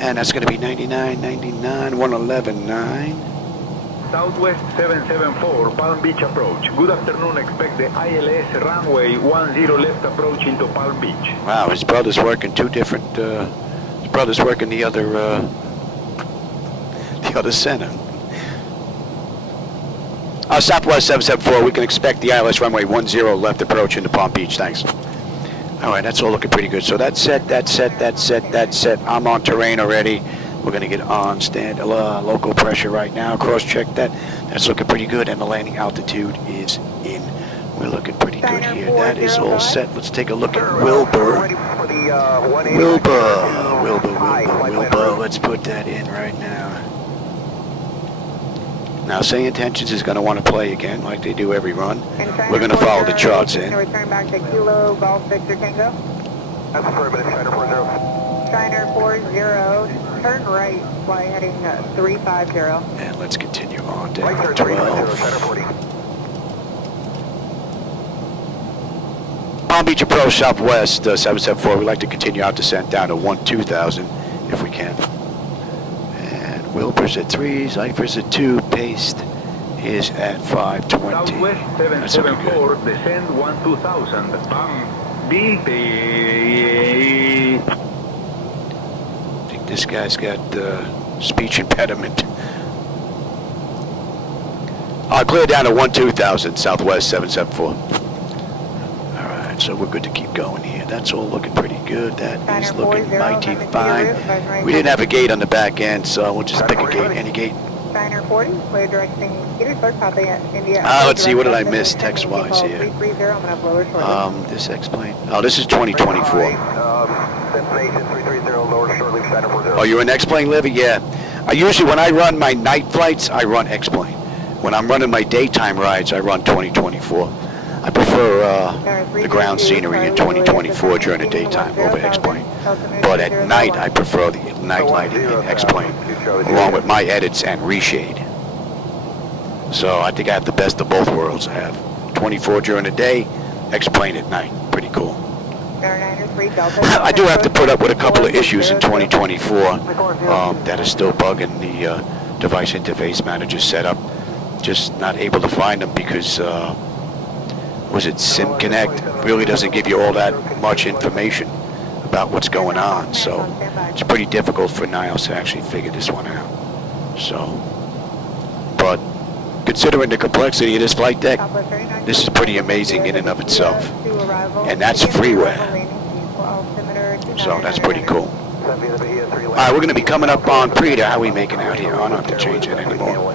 And that's going to be 99, 111.9. Southwest 774, Palm Beach approach. Good afternoon, expect the ILS runway 10 left approach into Palm Beach. Wow, his brother's working two different, his brother's working the other center. Southwest 774, we can expect the ILS runway 10 left approach into Palm Beach, thanks. All right, that's all looking pretty good. So that's set, that's set, that's set, that's set. I'm on terrain already. We're going to get on local pressure right now. Cross-check that. That's looking pretty good, and the landing altitude is in. We're looking pretty good here. That is all set. Let's take a look at Wilbur. Wilbur. Let's put that in right now. Now, Say Intentions is going to want to play again, like they do every run. We're going to follow the charts in. Return back to Kilo Golf Victor Tango. That's a 4 minutes, China 40. China 40, turn right, fly heading 350. And let's continue on down Right to turn 12. China 40. Palm Beach approach Southwest 774. We'd like to continue our descent down to 12,000 if we can. And Wilbur's at 3, Zypher's at 2, Paste is at 520. Southwest 774, descend 12,000. Palm Beach. I think this guy's got speech impediment. Clear down to 12,000 Southwest 774. So we're good to keep going here. That's all looking pretty good. That is looking mighty fine. We didn't have a gate on the back end, so we'll just pick a gate, any gate. China 40, clear directing Petersburg, copy India. Let's see, what did I miss text-wise here? This X-Plane. Oh, this is 2024. Oh, you're an X-Plane, Livy? Yeah. I usually, when I run my night flights, I run X-Plane. When I'm running my daytime rides, I run 2024. I prefer the ground scenery in 2024 during the daytime over X-Plane. But at night, I prefer the night lighting in X-Plane, along with my edits and reshade. So I think I have the best of both worlds. I have 24 during the day, X-Plane at night. Pretty cool. I do have to put up with a couple of issues in 2024 that is still bugging the device interface manager setup. Just not able to find them because was it SimConnect? Really doesn't give you all that much information about what's going on. So it's pretty difficult for Niles to actually figure this one out. So, but considering the complexity of this flight deck, this is pretty amazing in and of itself. And that's freeware. So that's pretty cool. All right, we're going to be coming up on Preta. How are we making out here? I don't have to change it anymore.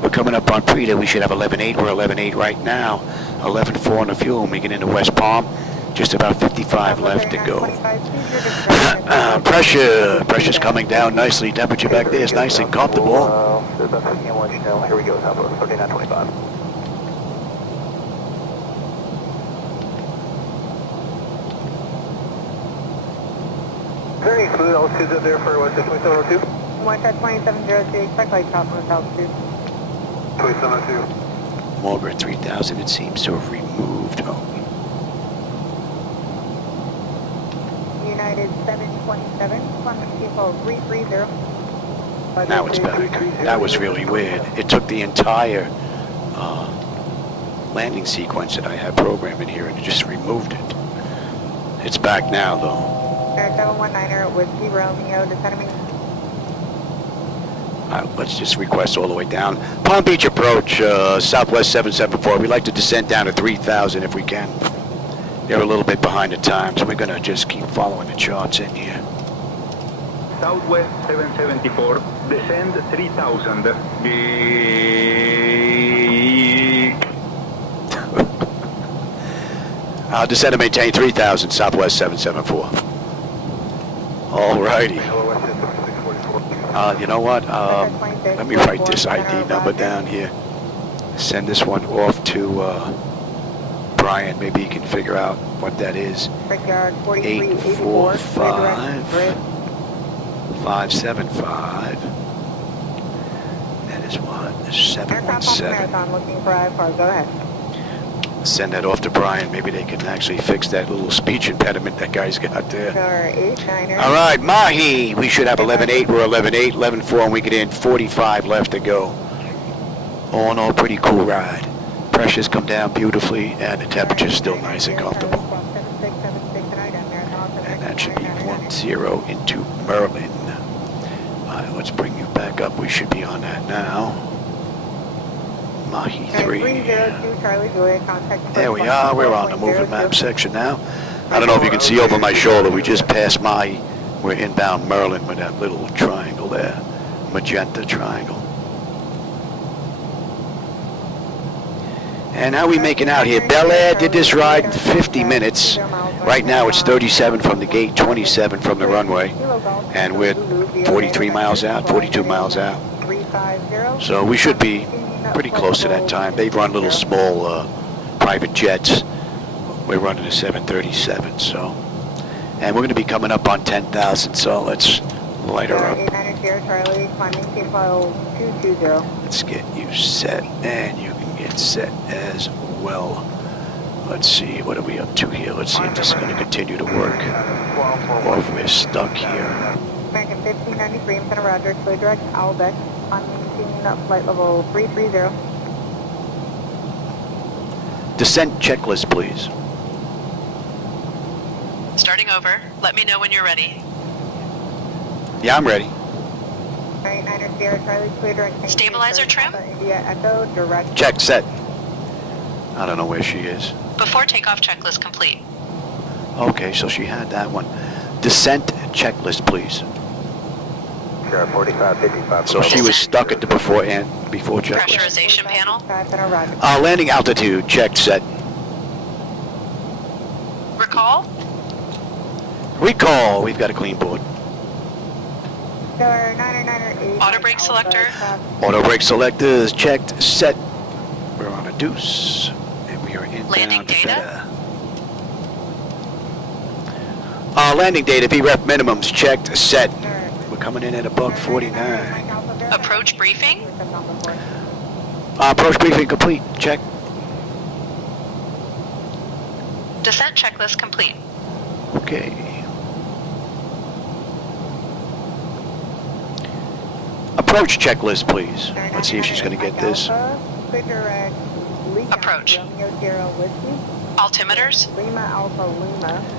We're coming up on Preta. We should have 11.8. We're 11.8 right now. 11.4 on the fuel. And we get into West Palm. Just about 55 left to go. Pressure's coming down nicely. Temperature back there is nice and comfortable. Here we go, Southwest 3925. Very smooth. Altitude's up there for what's this, 2702? 2702, expect light top on altitude. 2702. Over at 3,000, it seems to have removed. Oh. United 727, Climate default 330. Now it's back. That was really weird. It took the entire landing sequence that I had programmed in here and it just removed it. It's back now, though. Air 719er with T Romeo descending. Let's just request all the way down. Palm Beach approach, Southwest 774. We'd like to descend down to 3,000 if we can. They're a little bit behind the times. We're going to just keep following the charts in here. Southwest 774, descend 3,000. Descend and maintain 3,000, Southwest 774. All righty. You know what? Let me write this ID number down here. Send this one off to Brian. Maybe he can figure out what that is. 845-575. That is what? 717. Looking for I-4. Go ahead. Send that off to Brian. Maybe they can actually fix that little speech impediment that guy's got there. All right, Mahi. We should have 11.8. We're 11.8, 11.4, and we get in 45 left to go. All in all, pretty cool ride. Pressures come down beautifully, and the temperature's still nice and comfortable. And that should be 10 into Merlin. All right, let's bring you back up. We should be on that now. Mahi 3. There we are. We're on the moving map section now. I don't know if you can see over my shoulder. We just passed Mahi. We're inbound Merlin with that little triangle there. Magenta triangle. And how are we making out here? Bel Air did this ride in 50 minutes. Right now it's 37 from the gate, 27 from the runway. And we're 43 miles out, 42 miles out. So we should be pretty close to that time. They run little small private jets. We're running a 737, so. And we're going to be coming up on 10,000, so let's light her up. Let's get you set, and you can get set as well. Let's see, what are we up to here? Let's see if this is going to continue to work, or if we're stuck here. American 1593, Center Roger, clear direct Albeck, on flight level 330. Descent checklist, please. Starting over. Let me know when you're ready. Yeah, I'm ready. Stabilizer trim? Check, set. I don't know where she is. Before takeoff checklist complete. Okay, so she had that one. Descent checklist, please. Sure, 45, 55. So she was stuck at the before checklist. Pressurization panel. Landing altitude, check, set. Recall? Recall, we've got a clean board. Auto brake selector. Auto brake selector is checked, set. We're on a deuce, and we are in landing data. Landing data, VREF minimums checked, set. We're coming in at a buck 49. Approach briefing. Approach briefing complete, check. Descent checklist complete. Okay. Approach checklist, please. Let's see if she's going to get this. Approach. Altimeters.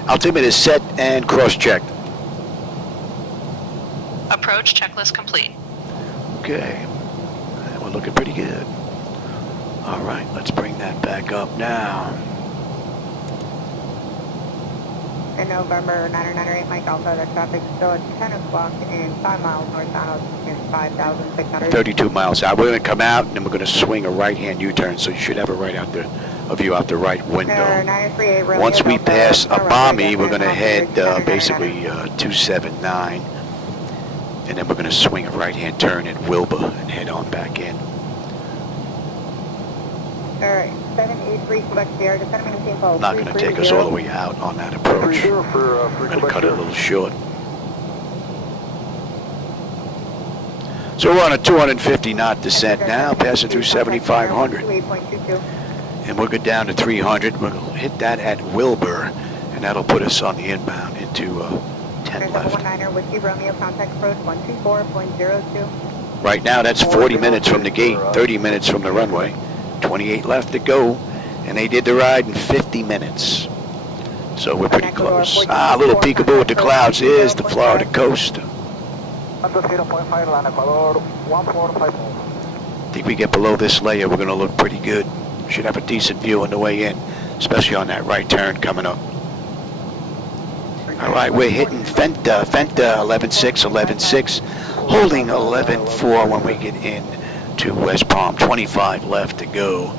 Altimeter is set and cross-checked. Approach checklist complete. Okay. We're looking pretty good. All right, let's bring that back up now. In November, 998 Mike Alpha, the traffic still at 10 o'clock in 5 miles northbound in 5,600. 32 miles out. We're going to come out, and then we're going to swing a right-hand U-turn, so you should have a view out the right window. Once we pass Abami, we're going to head basically 279, and then we're going to swing a right-hand turn at Wilbur and head on back in. All right, 783 Quebec Sierra, descend maintain follow. Not going to take us all the way out on that approach. We're going to cut it a little short. So we're on a 250 knot descent now, passing through 7,500. And we'll go down to 300. We'll hit that at Wilbur, and that'll put us on the inbound into 10 left. Right now, that's 40 minutes from the gate, 30 minutes from the runway. 28 left to go, and they did the ride in 50 minutes. So we're pretty close. A little peekaboo at the clouds is the Florida coast. I think we get below this layer, we're going to look pretty good. Should have a decent view on the way in, especially on that right turn coming up. All right, we're hitting Fenta 11.6, 11.6, holding 11.4 when we get in to West Palm. 25 left to go.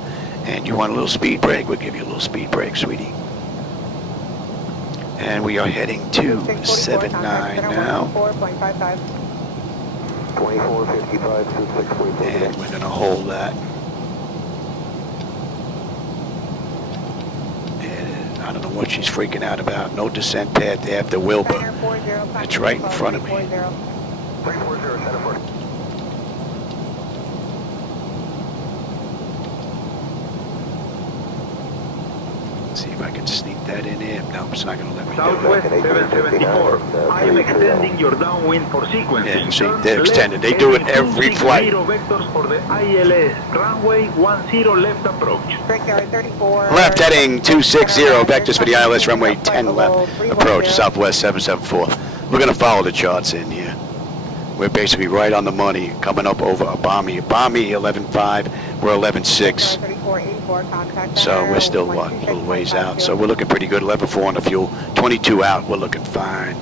And you want a little speed brake? We'll give you a little speed brake, sweetie. And we are heading to 7.9 now. 2455 to 6.4. And we're going to hold that. And I don't know what she's freaking out about. No descent path after Wilbur. It's right in front of me. 340, Center 40. See if I can sneak that in here. No, it's not going to let me do Southwest it. 774. I am extending your downwind for sequencing. Yeah, see, they're extended. They do it every flight. Vectors for the ILS. Runway 10 left approach. Brickyard 34. Left heading 260, vectors for the ILS runway 10 left approach, Southwest 774. We're going to follow the charts in here. We're basically right on the money, coming up over a Bommy 11.5, we're 11.6. So we're still what, a little ways out. So we're looking pretty good, 11.4 on the fuel, 22 out, we're looking fine.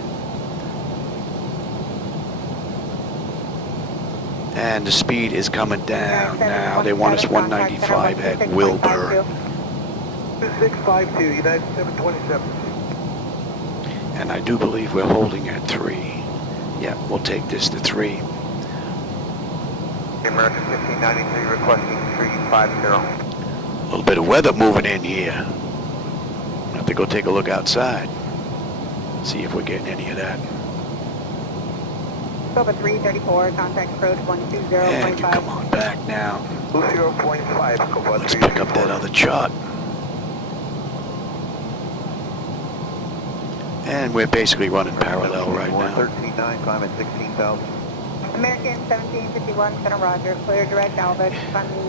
And the speed is coming down now. They want us 195 at Wilbur. 2652, United 727. And I do believe we're holding at 3. Yeah, we'll take this to 3. American 1593 requesting 350. A little bit of weather moving in here. Have to go take a look outside. See if we're getting any of that. Over 334, contact approach 120.5. And you come on back now. 0.5. Let's pick up that other chart. And we're basically running parallel right now. 113.9, climb at 16,000. American 1751, center Roger, clear direct Albert.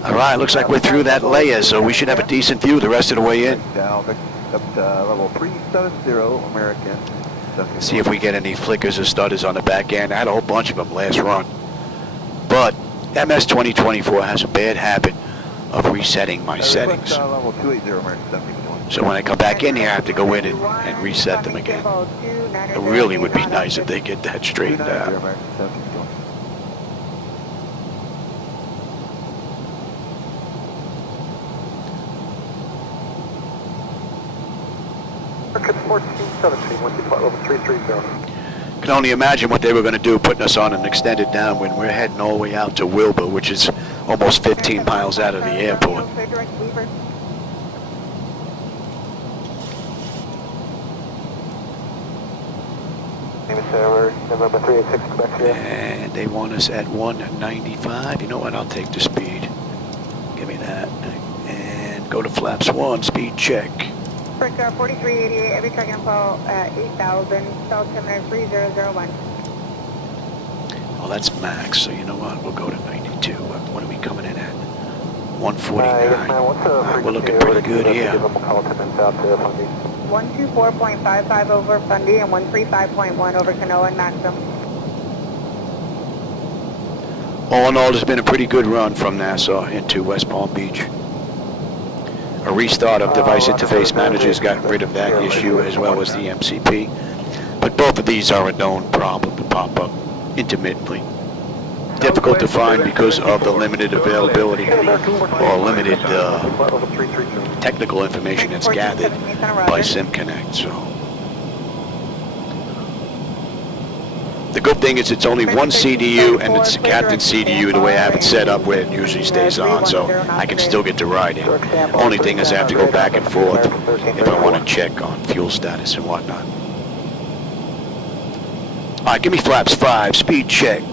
All right, looks like we're through that layer, so we should have a decent view the rest of the way in. Albert, up to level 370, American. See if we get any flickers or stutters on the back end. I had a whole bunch of them last run. But MS 2024 has a bad habit of resetting my settings. Level 280, American 1721. So when I come back in here, I have to go in and reset them again. It really would be nice if they get that straightened out. American 1417, what's the flight level 330? Can only imagine what they were going to do, putting us on an extended downwind. We're heading all the way out to Wilbur, which is almost 15 miles out of the airport. November 386, Quebec here. And they want us at 195. You know what? I'll take the speed. Give me that. And go to flaps 1, speed check. Brickyard 4388, every track info at 8,000, South 3001. Well, that's max, so you know what? We'll go to 92. What are we coming in at? 149. We're looking pretty good here. 124.55 over Fundy and 135.1 over Canoa and Maxim. All in all, it's been a pretty good run from Nassau into West Palm Beach. A restart of device interface managers got rid of that issue as well as the MCP. But both of these are a known problem to pop up intermittently. Difficult to find because of the limited availability or limited technical information that's gathered by SimConnect. So the good thing is it's only one CDU and it's a captain CDU the way I have it set up where it usually stays on, so I can still get to ride in. Only thing is I have to go back and forth if I want to check on fuel status and whatnot. All right, give me flaps 5, speed check.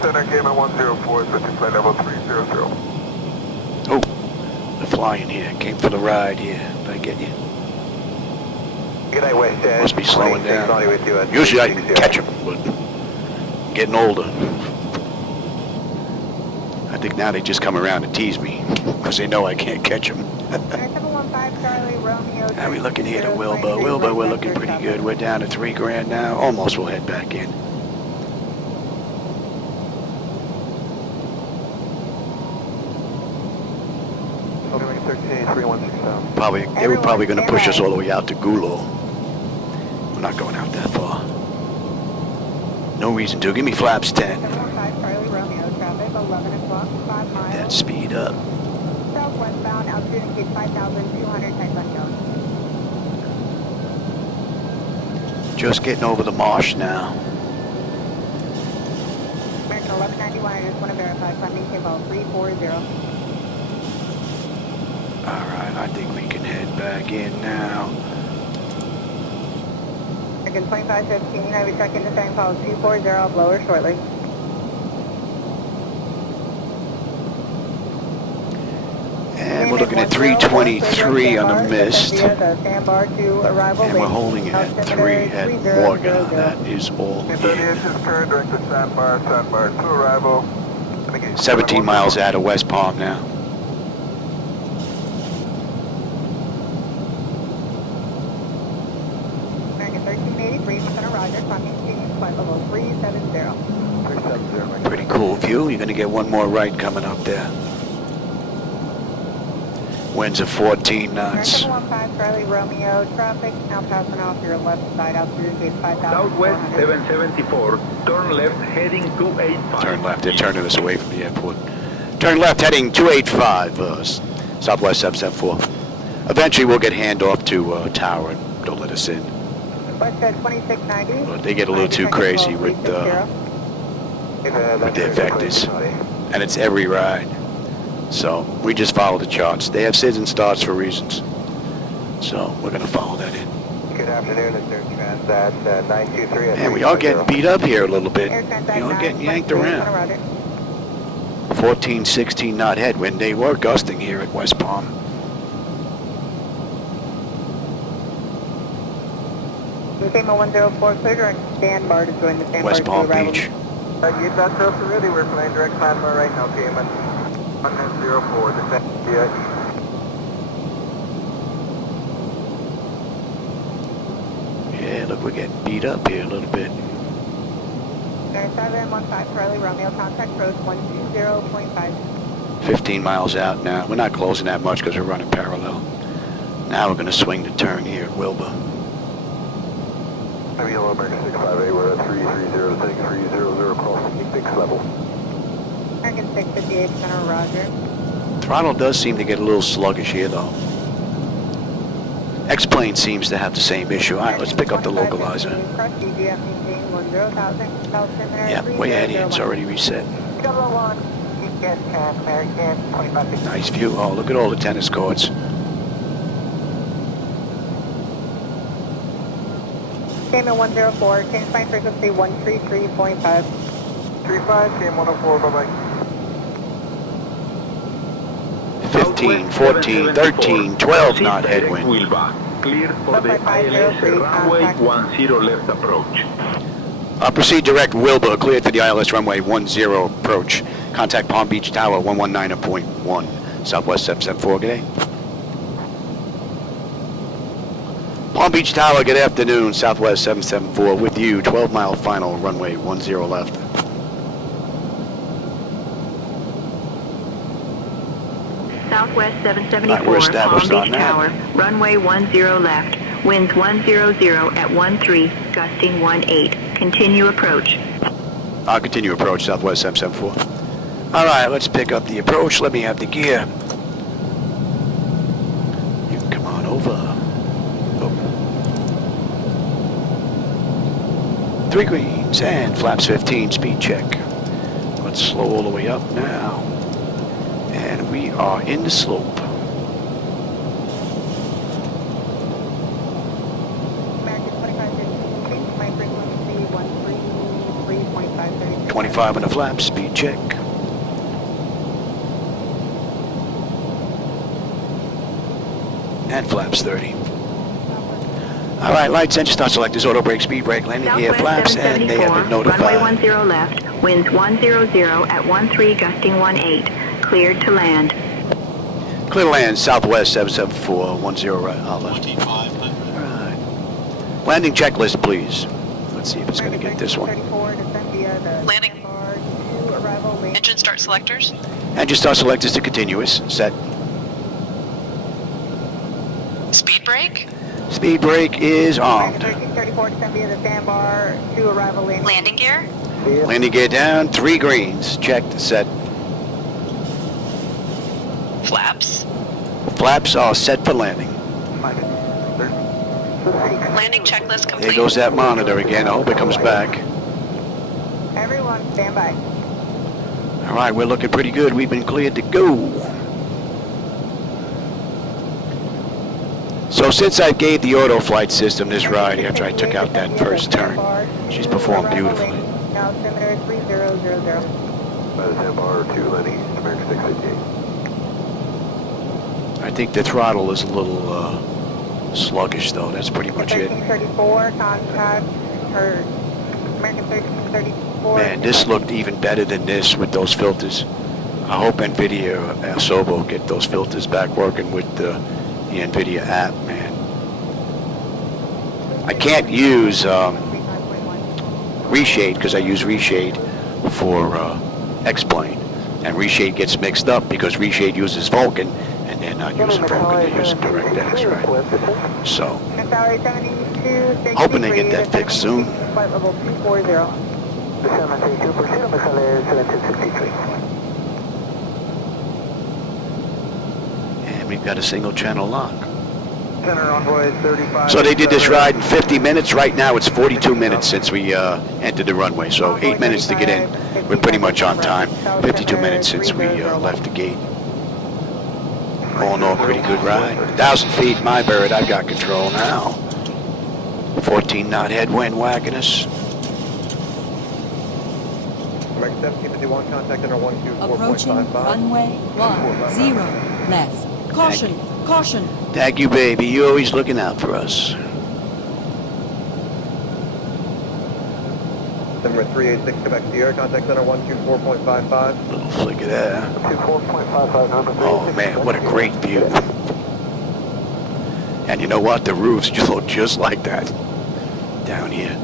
Center came at 104, switching flight level 300. Oh, they're flying here. Came for the ride here. Did I get you? Good night, West. Must be slowing down. Usually I can catch them, but I'm getting older. I think now they just come around and tease me because they know I can't catch them. How are we looking here to Wilbur? Wilbur, we're looking pretty good. We're down to $3,000 now. Almost we'll head back in. Probably, they were probably going to push us all the way out to Gulo. We're not going out that far. No reason to. Give me flaps 10. Get that speed up. Southwestbound, altitude increase 5,200, type unknown. Just getting over the marsh now. American 1191, I just want to verify funding came out 340. Alright, I think we can head back in now. American 2515, I will check into setting call 240, I'll blow her shortly. And we're looking at 323 on the mist. And we're holding it at 3 at Morgan. That is all in. 17 miles out of West Palm now. American 1383, center Roger, clocking speed, flight level 370. Pretty cool view. You're going to get one more right coming up there. Winds of 14 knots. American 15 Charlie Romeo, traffic now passing off your left side out through gate 5,000. Southwest 774, turn left heading 285. Turn left. They're turning us away from the airport. Turn left heading 285, Southwest 774. Eventually we'll get handoff to Tower and they'll let us in. Westjet 2690. But they get a little too crazy with their vectors. And it's every ride. So we just follow the charts. They have SIDS and starts for reasons. So we're going to follow that in. Good afternoon, it's Air Transat 923. And we are getting beat up here a little bit. We are getting yanked around. 14, 16 knot headwind. They were gusting here at West Palm. Cayman 104 clear and stand bar to join the stand West bar Palm Beach. You got yourself ready, we're flying direct Laminar right now, Cayman 104, descend via east. Yeah, look, we're getting beat up here a little bit. Air 715 Charlie Romeo, contact approach 120.5. 15 miles out now. We're not closing that much because we're running parallel. Now we're going to swing the turn here at Wilbur. I'm Yellow American 658, we're at 330, 300, crossing 6 level. American 658, center Roger. Throttle does seem to get a little sluggish here though. X-Plane seems to have the same issue. All right, let's pick up the localizer. Yeah, way ahead here. It's already reset. Nice view. Oh, look at all the tennis courts. Cayman 104, change flight frequency 133.5. 35, Cayman 104, bye-bye. 15, 14, 13, 12 knot headwind. Clear for the ILS runway 10 left approach. Proceed direct Wilbur, cleared for the ILS runway 10 approach. Contact Palm Beach Tower 119.1, Southwest 774, good day. Palm Beach Tower, good afternoon, Southwest 774 with you, 12 mile final, runway 10 left. Southwest 774, we're established Palm on Beach that. Tower, runway 10 left, winds 100 at 13, gusting 18. Continue approach. I'll continue approach, Southwest 774. All right, let's pick up the approach. Let me have the gear. You can come on over. Oh. 3 greens and flaps 15, speed check. Let's slow all the way up now. And we are in the slope. American 2515, change flight frequency 133.5. 25 on the flaps, speed check. And flaps 30. All right, lights, engine start selectors, auto brake, speed brake, landing gear, flaps, and they have been notified. Runway 10 left, winds 100 at 13, gusting 18. Cleared to land. Clear to land, Southwest 774, 10 right, left. All right. Landing checklist, please. Let's see if it's going to get this one. Landing. Engine start selectors. Engine start selectors to continuous, set. Speed brake. Speed brake is armed. 1334 descend via the sandbar to arrival landing. Landing gear. Landing gear down, 3 greens, checked, set. Flaps. Flaps are set for landing. Landing checklist complete. There goes that monitor again. I hope it comes back. Everyone stand by. All right, we're looking pretty good. We've been cleared to go. So since I gave the auto flight system this ride after I took out that first turn, she's performed beautifully. Now altimeter 3000. By the sandbar 2, landing east, American 688. think the throttle is a little sluggish though. That's pretty much it. 1334, contact, or American 1334. Man, this looked even better than this with those filters. I hope NVIDIA or Zibo get those filters back working with the NVIDIA app, man. I can't use reshade because I use reshade for X-Plane. And reshade gets mixed up because reshade uses Vulkan, and they're not using Vulkan, they're using DirectX, right? So, hoping they get that fixed soon. Flight level 240. And we've got a single channel lock. Center runway 35. So they did this ride in 50 minutes. Right now it's 42 minutes since we entered the runway. So 8 minutes to get in. We're pretty much on time. 52 minutes since we left the gate. All in all, pretty good ride. 1,000 feet, my bird. I've got control now. 14 knot headwind whacking us. American 1751, contact center 124.55. Approaching runway 10 left. Caution, caution. Thank you, baby. You're always looking out for us. Number 386, Quebec Sierra, contact center 124.55. Little flick of that. 24.55, number 386. Oh man, what a great view. And you know what? The roofs look just like that down here.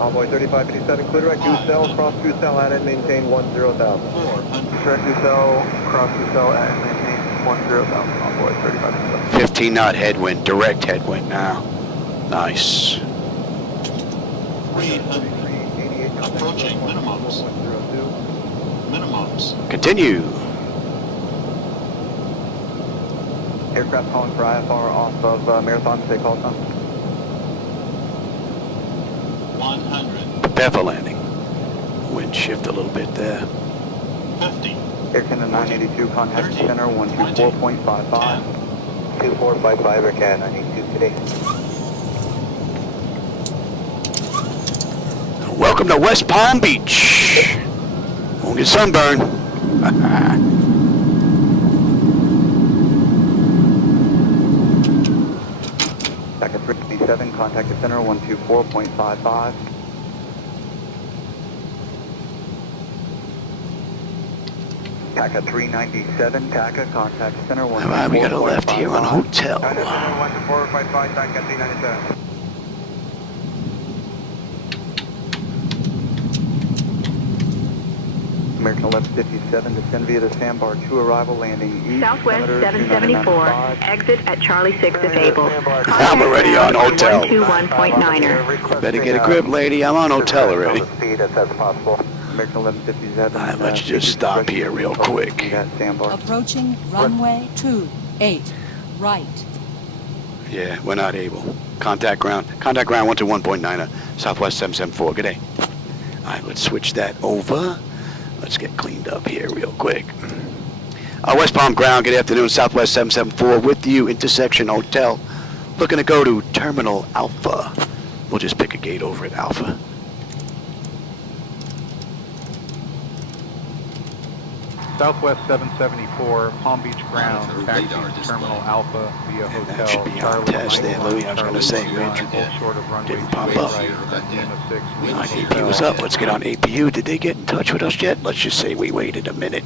Envoy 3557, clear direct Goosell, cross Goosell, add and maintain 10,000. Direct Goosell, cross Goosell, add and maintain 10,000. Envoy 3557. 15 knot headwind, direct headwind now. Nice. Approaching minimums. Minimums. Continue. Aircraft calling for IFR off of Marathon, stay call time. 100. Prepare for landing. Wind shift a little bit there. 50. Air Canada 982, contact 30, center 124.55. 2455, Air Canada 982 today. Welcome to West Palm Beach. Won't get sunburn. Back at 357, contact the center 124.55. TACA 397, TACA, contact center 124.55. All right, we got a left here on hotel. Center 124.55, TACA 397. American 1157, descend via the sandbar to arrival landing east. Southwest 774, exit at Charlie 6 disabled. I'm already on hotel. 121.9er. Better get a grip, lady. I'm on hotel already. Speed as fast as possible. American 1157. All right, let's just stop here real quick. Approaching runway 28 right. Yeah, we're not able. Contact ground 121.9er, Southwest 774. Good day. All right, let's switch that over. Let's get cleaned up here real quick. West Palm ground, good afternoon, Southwest 774 with you, intersection hotel. Looking to go to Terminal Alpha. We'll just pick a gate over at Alpha. Southwest 774, Palm Beach ground, taxi to Terminal Alpha via And hotel. that should be on test there, Louis. I was going to say, didn't pop up. APU was up. Let's get on APU. Did they get in touch with us yet? Let's just say we waited a minute.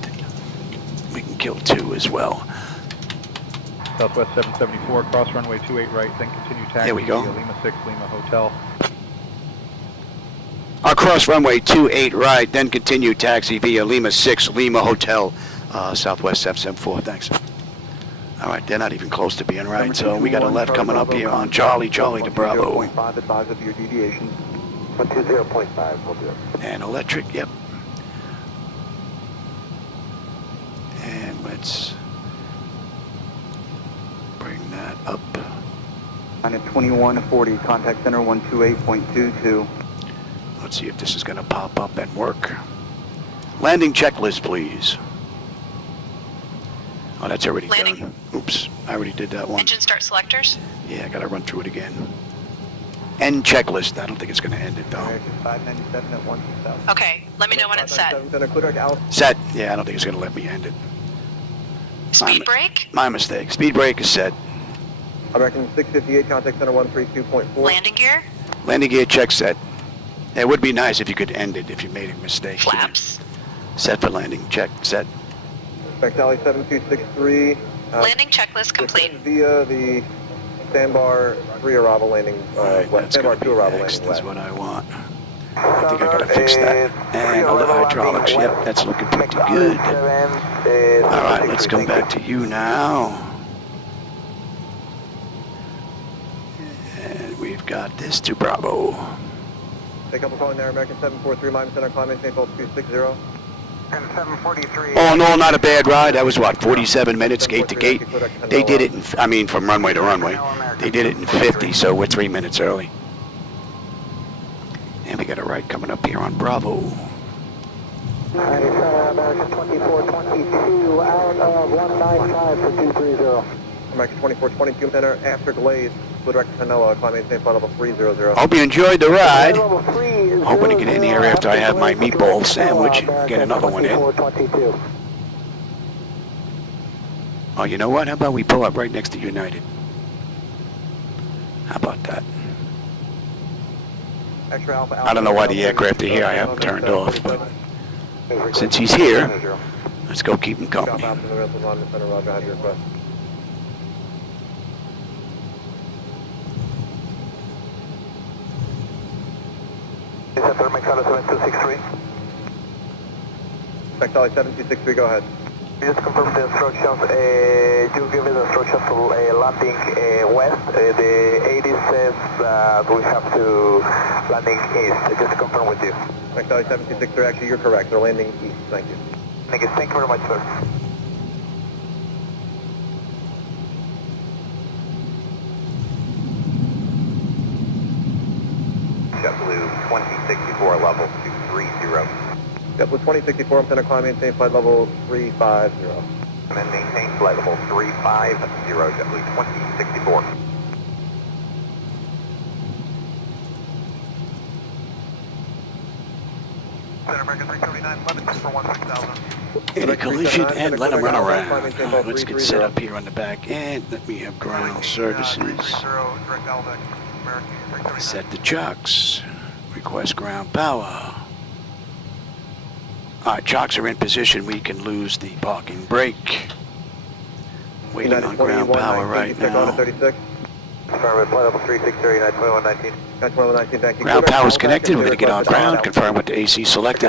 We can kill 2 as well. Southwest 774, cross runway 28 right, then continue taxi There we go. via Lima 6, Lima Hotel. Across runway 28 right, then continue taxi via Lima 6, Lima Hotel, Southwest 774. Thanks. All right, they're not even close to being right, so we got a left coming up here on Charlie to Bravo. 0.5, advise of your deviation. 120.5, will do. And electric, yep. And let's bring that up. On at 2140, contact center 128.22. Let's see if this is going to pop up and work. Landing checklist, please. Oh, that's already done. Oops, I already did that one. Engine start selectors. Yeah, I got to run through it again. End checklist. I don't think it's going to end it, though. 597 at 16000. Okay, let me know when it's set. Set. Yeah, I don't think it's going to let me end it. Speed brake. My mistake. Speed brake is set. American 658, contact center 132.4. Landing gear. Landing gear check set. It would be nice if you could end it if you made a mistake. Flaps. Set for landing. Check. Set. Spectali 7263. Landing checklist complete. Via the sandbar 3 arrival landing west. Sandbar 2 arrival landing That's west. what I want. I think I gotta fix that. And all the hydraulics. Yep, that's looking pretty good. Alright, let's come back to you now. And we've got this to Bravo. Take up a calling there, American 743, Lynden Center, climb maintain fault 260. And 743. Oh no, not a bad ride. That was what, 47 minutes gate to gate? They did it in, I mean from runway to runway. They did it in 50, so we're 3 minutes early. And we got a ride coming up here on Bravo. American 2422 out of 195 for 230. American 2422 center, after Glaze, with direct to Noah, climb maintain flight level 300. Hope you enjoyed the ride. Hoping to get in here after I have my meatball sandwich and get another one in. Oh, you know what? How about we pull up right next to United? How about that? I don't know why the aircraft are here. I have them turned off, but since he's here, let's go keep him company. Spectali 7263, go ahead. Just confirm the instructions. You give me the instructions for landing west. The 80 says that we have to landing east. Just to confirm with you. Spectali 7263, actually you're correct. They're landing east. Thank you. Thank you. Thank you very much, sir. JetBlue 2064 level 230. JetBlue 2064, I'm center climb maintain flight level 350. And then maintain flight level 350, JetBlue 2064. Center American 379, 11 for 16,000. Any collision and let them run around. Let's get set up here on the back end. Let me have ground services. Set the chocks. Request ground power. Alright, chocks are in position. We can lose the parking brake. Waiting on ground power right now. Ground power's connected. We're going to get on ground, confirm with the AC selector.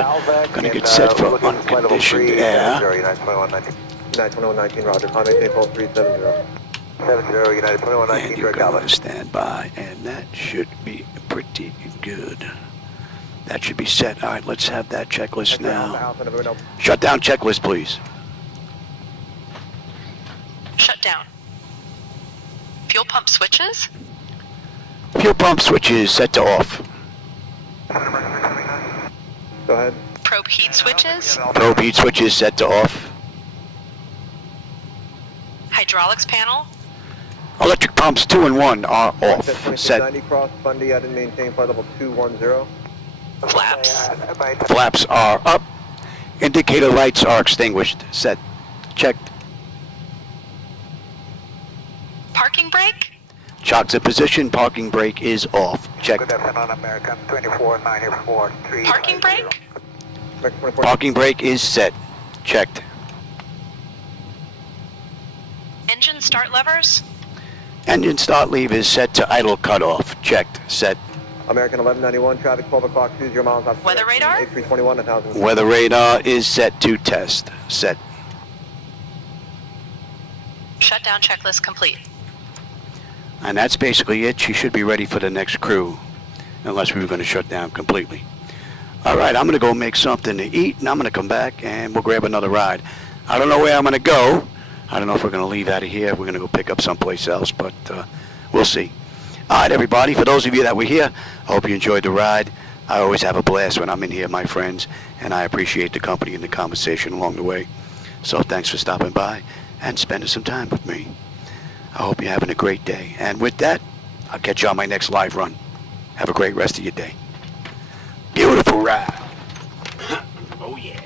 Going to get set for unconditioned air. 92119, Roger. Climb maintain fault 370. 70 United 2119, And you're going to stand by, and that should be pretty good. That should be set. All right, let's have that checklist now. Shut down checklist, please. Shut down. Fuel pump switches. Fuel pump switches set to off. Go ahead. Probe heat switches. Probe heat switches set to off. Hydraulics panel. Electric pumps 2 and 1 are off. Set. 90 cross Bundy, I didn't maintain flight level 210. Flaps. Flaps are up. Indicator lights are extinguished. Set. Checked. Parking brake. Chocks in position. Parking brake is off. Checked. Good afternoon, American 24943. Parking brake. Parking brake is set. Checked. Engine start levers. Engine start lever is set to idle cutoff. Checked. Set. American 1191, traffic 12 o'clock, 20 miles out. Weather radar? 8321, 1000. Weather radar is set to test. Set. Shutdown checklist complete. And that's basically it. She should be ready for the next crew, unless we were going to shut down completely. All right, I'm going to go make something to eat, and I'm going to come back, and we'll grab another ride. I don't know where I'm going to go. I don't know if we're going to leave out of here. We're going to go pick up someplace else, but we'll see. All right, everybody, for those of you that were here, I hope you enjoyed the ride. I always have a blast when I'm in here, my friends, and I appreciate the company and the conversation along the way. So thanks for stopping by and spending some time with me. I hope you're having a great day. And with that, I'll catch you on my next live run. Have a great rest of your day. Beautiful ride. Oh, yeah.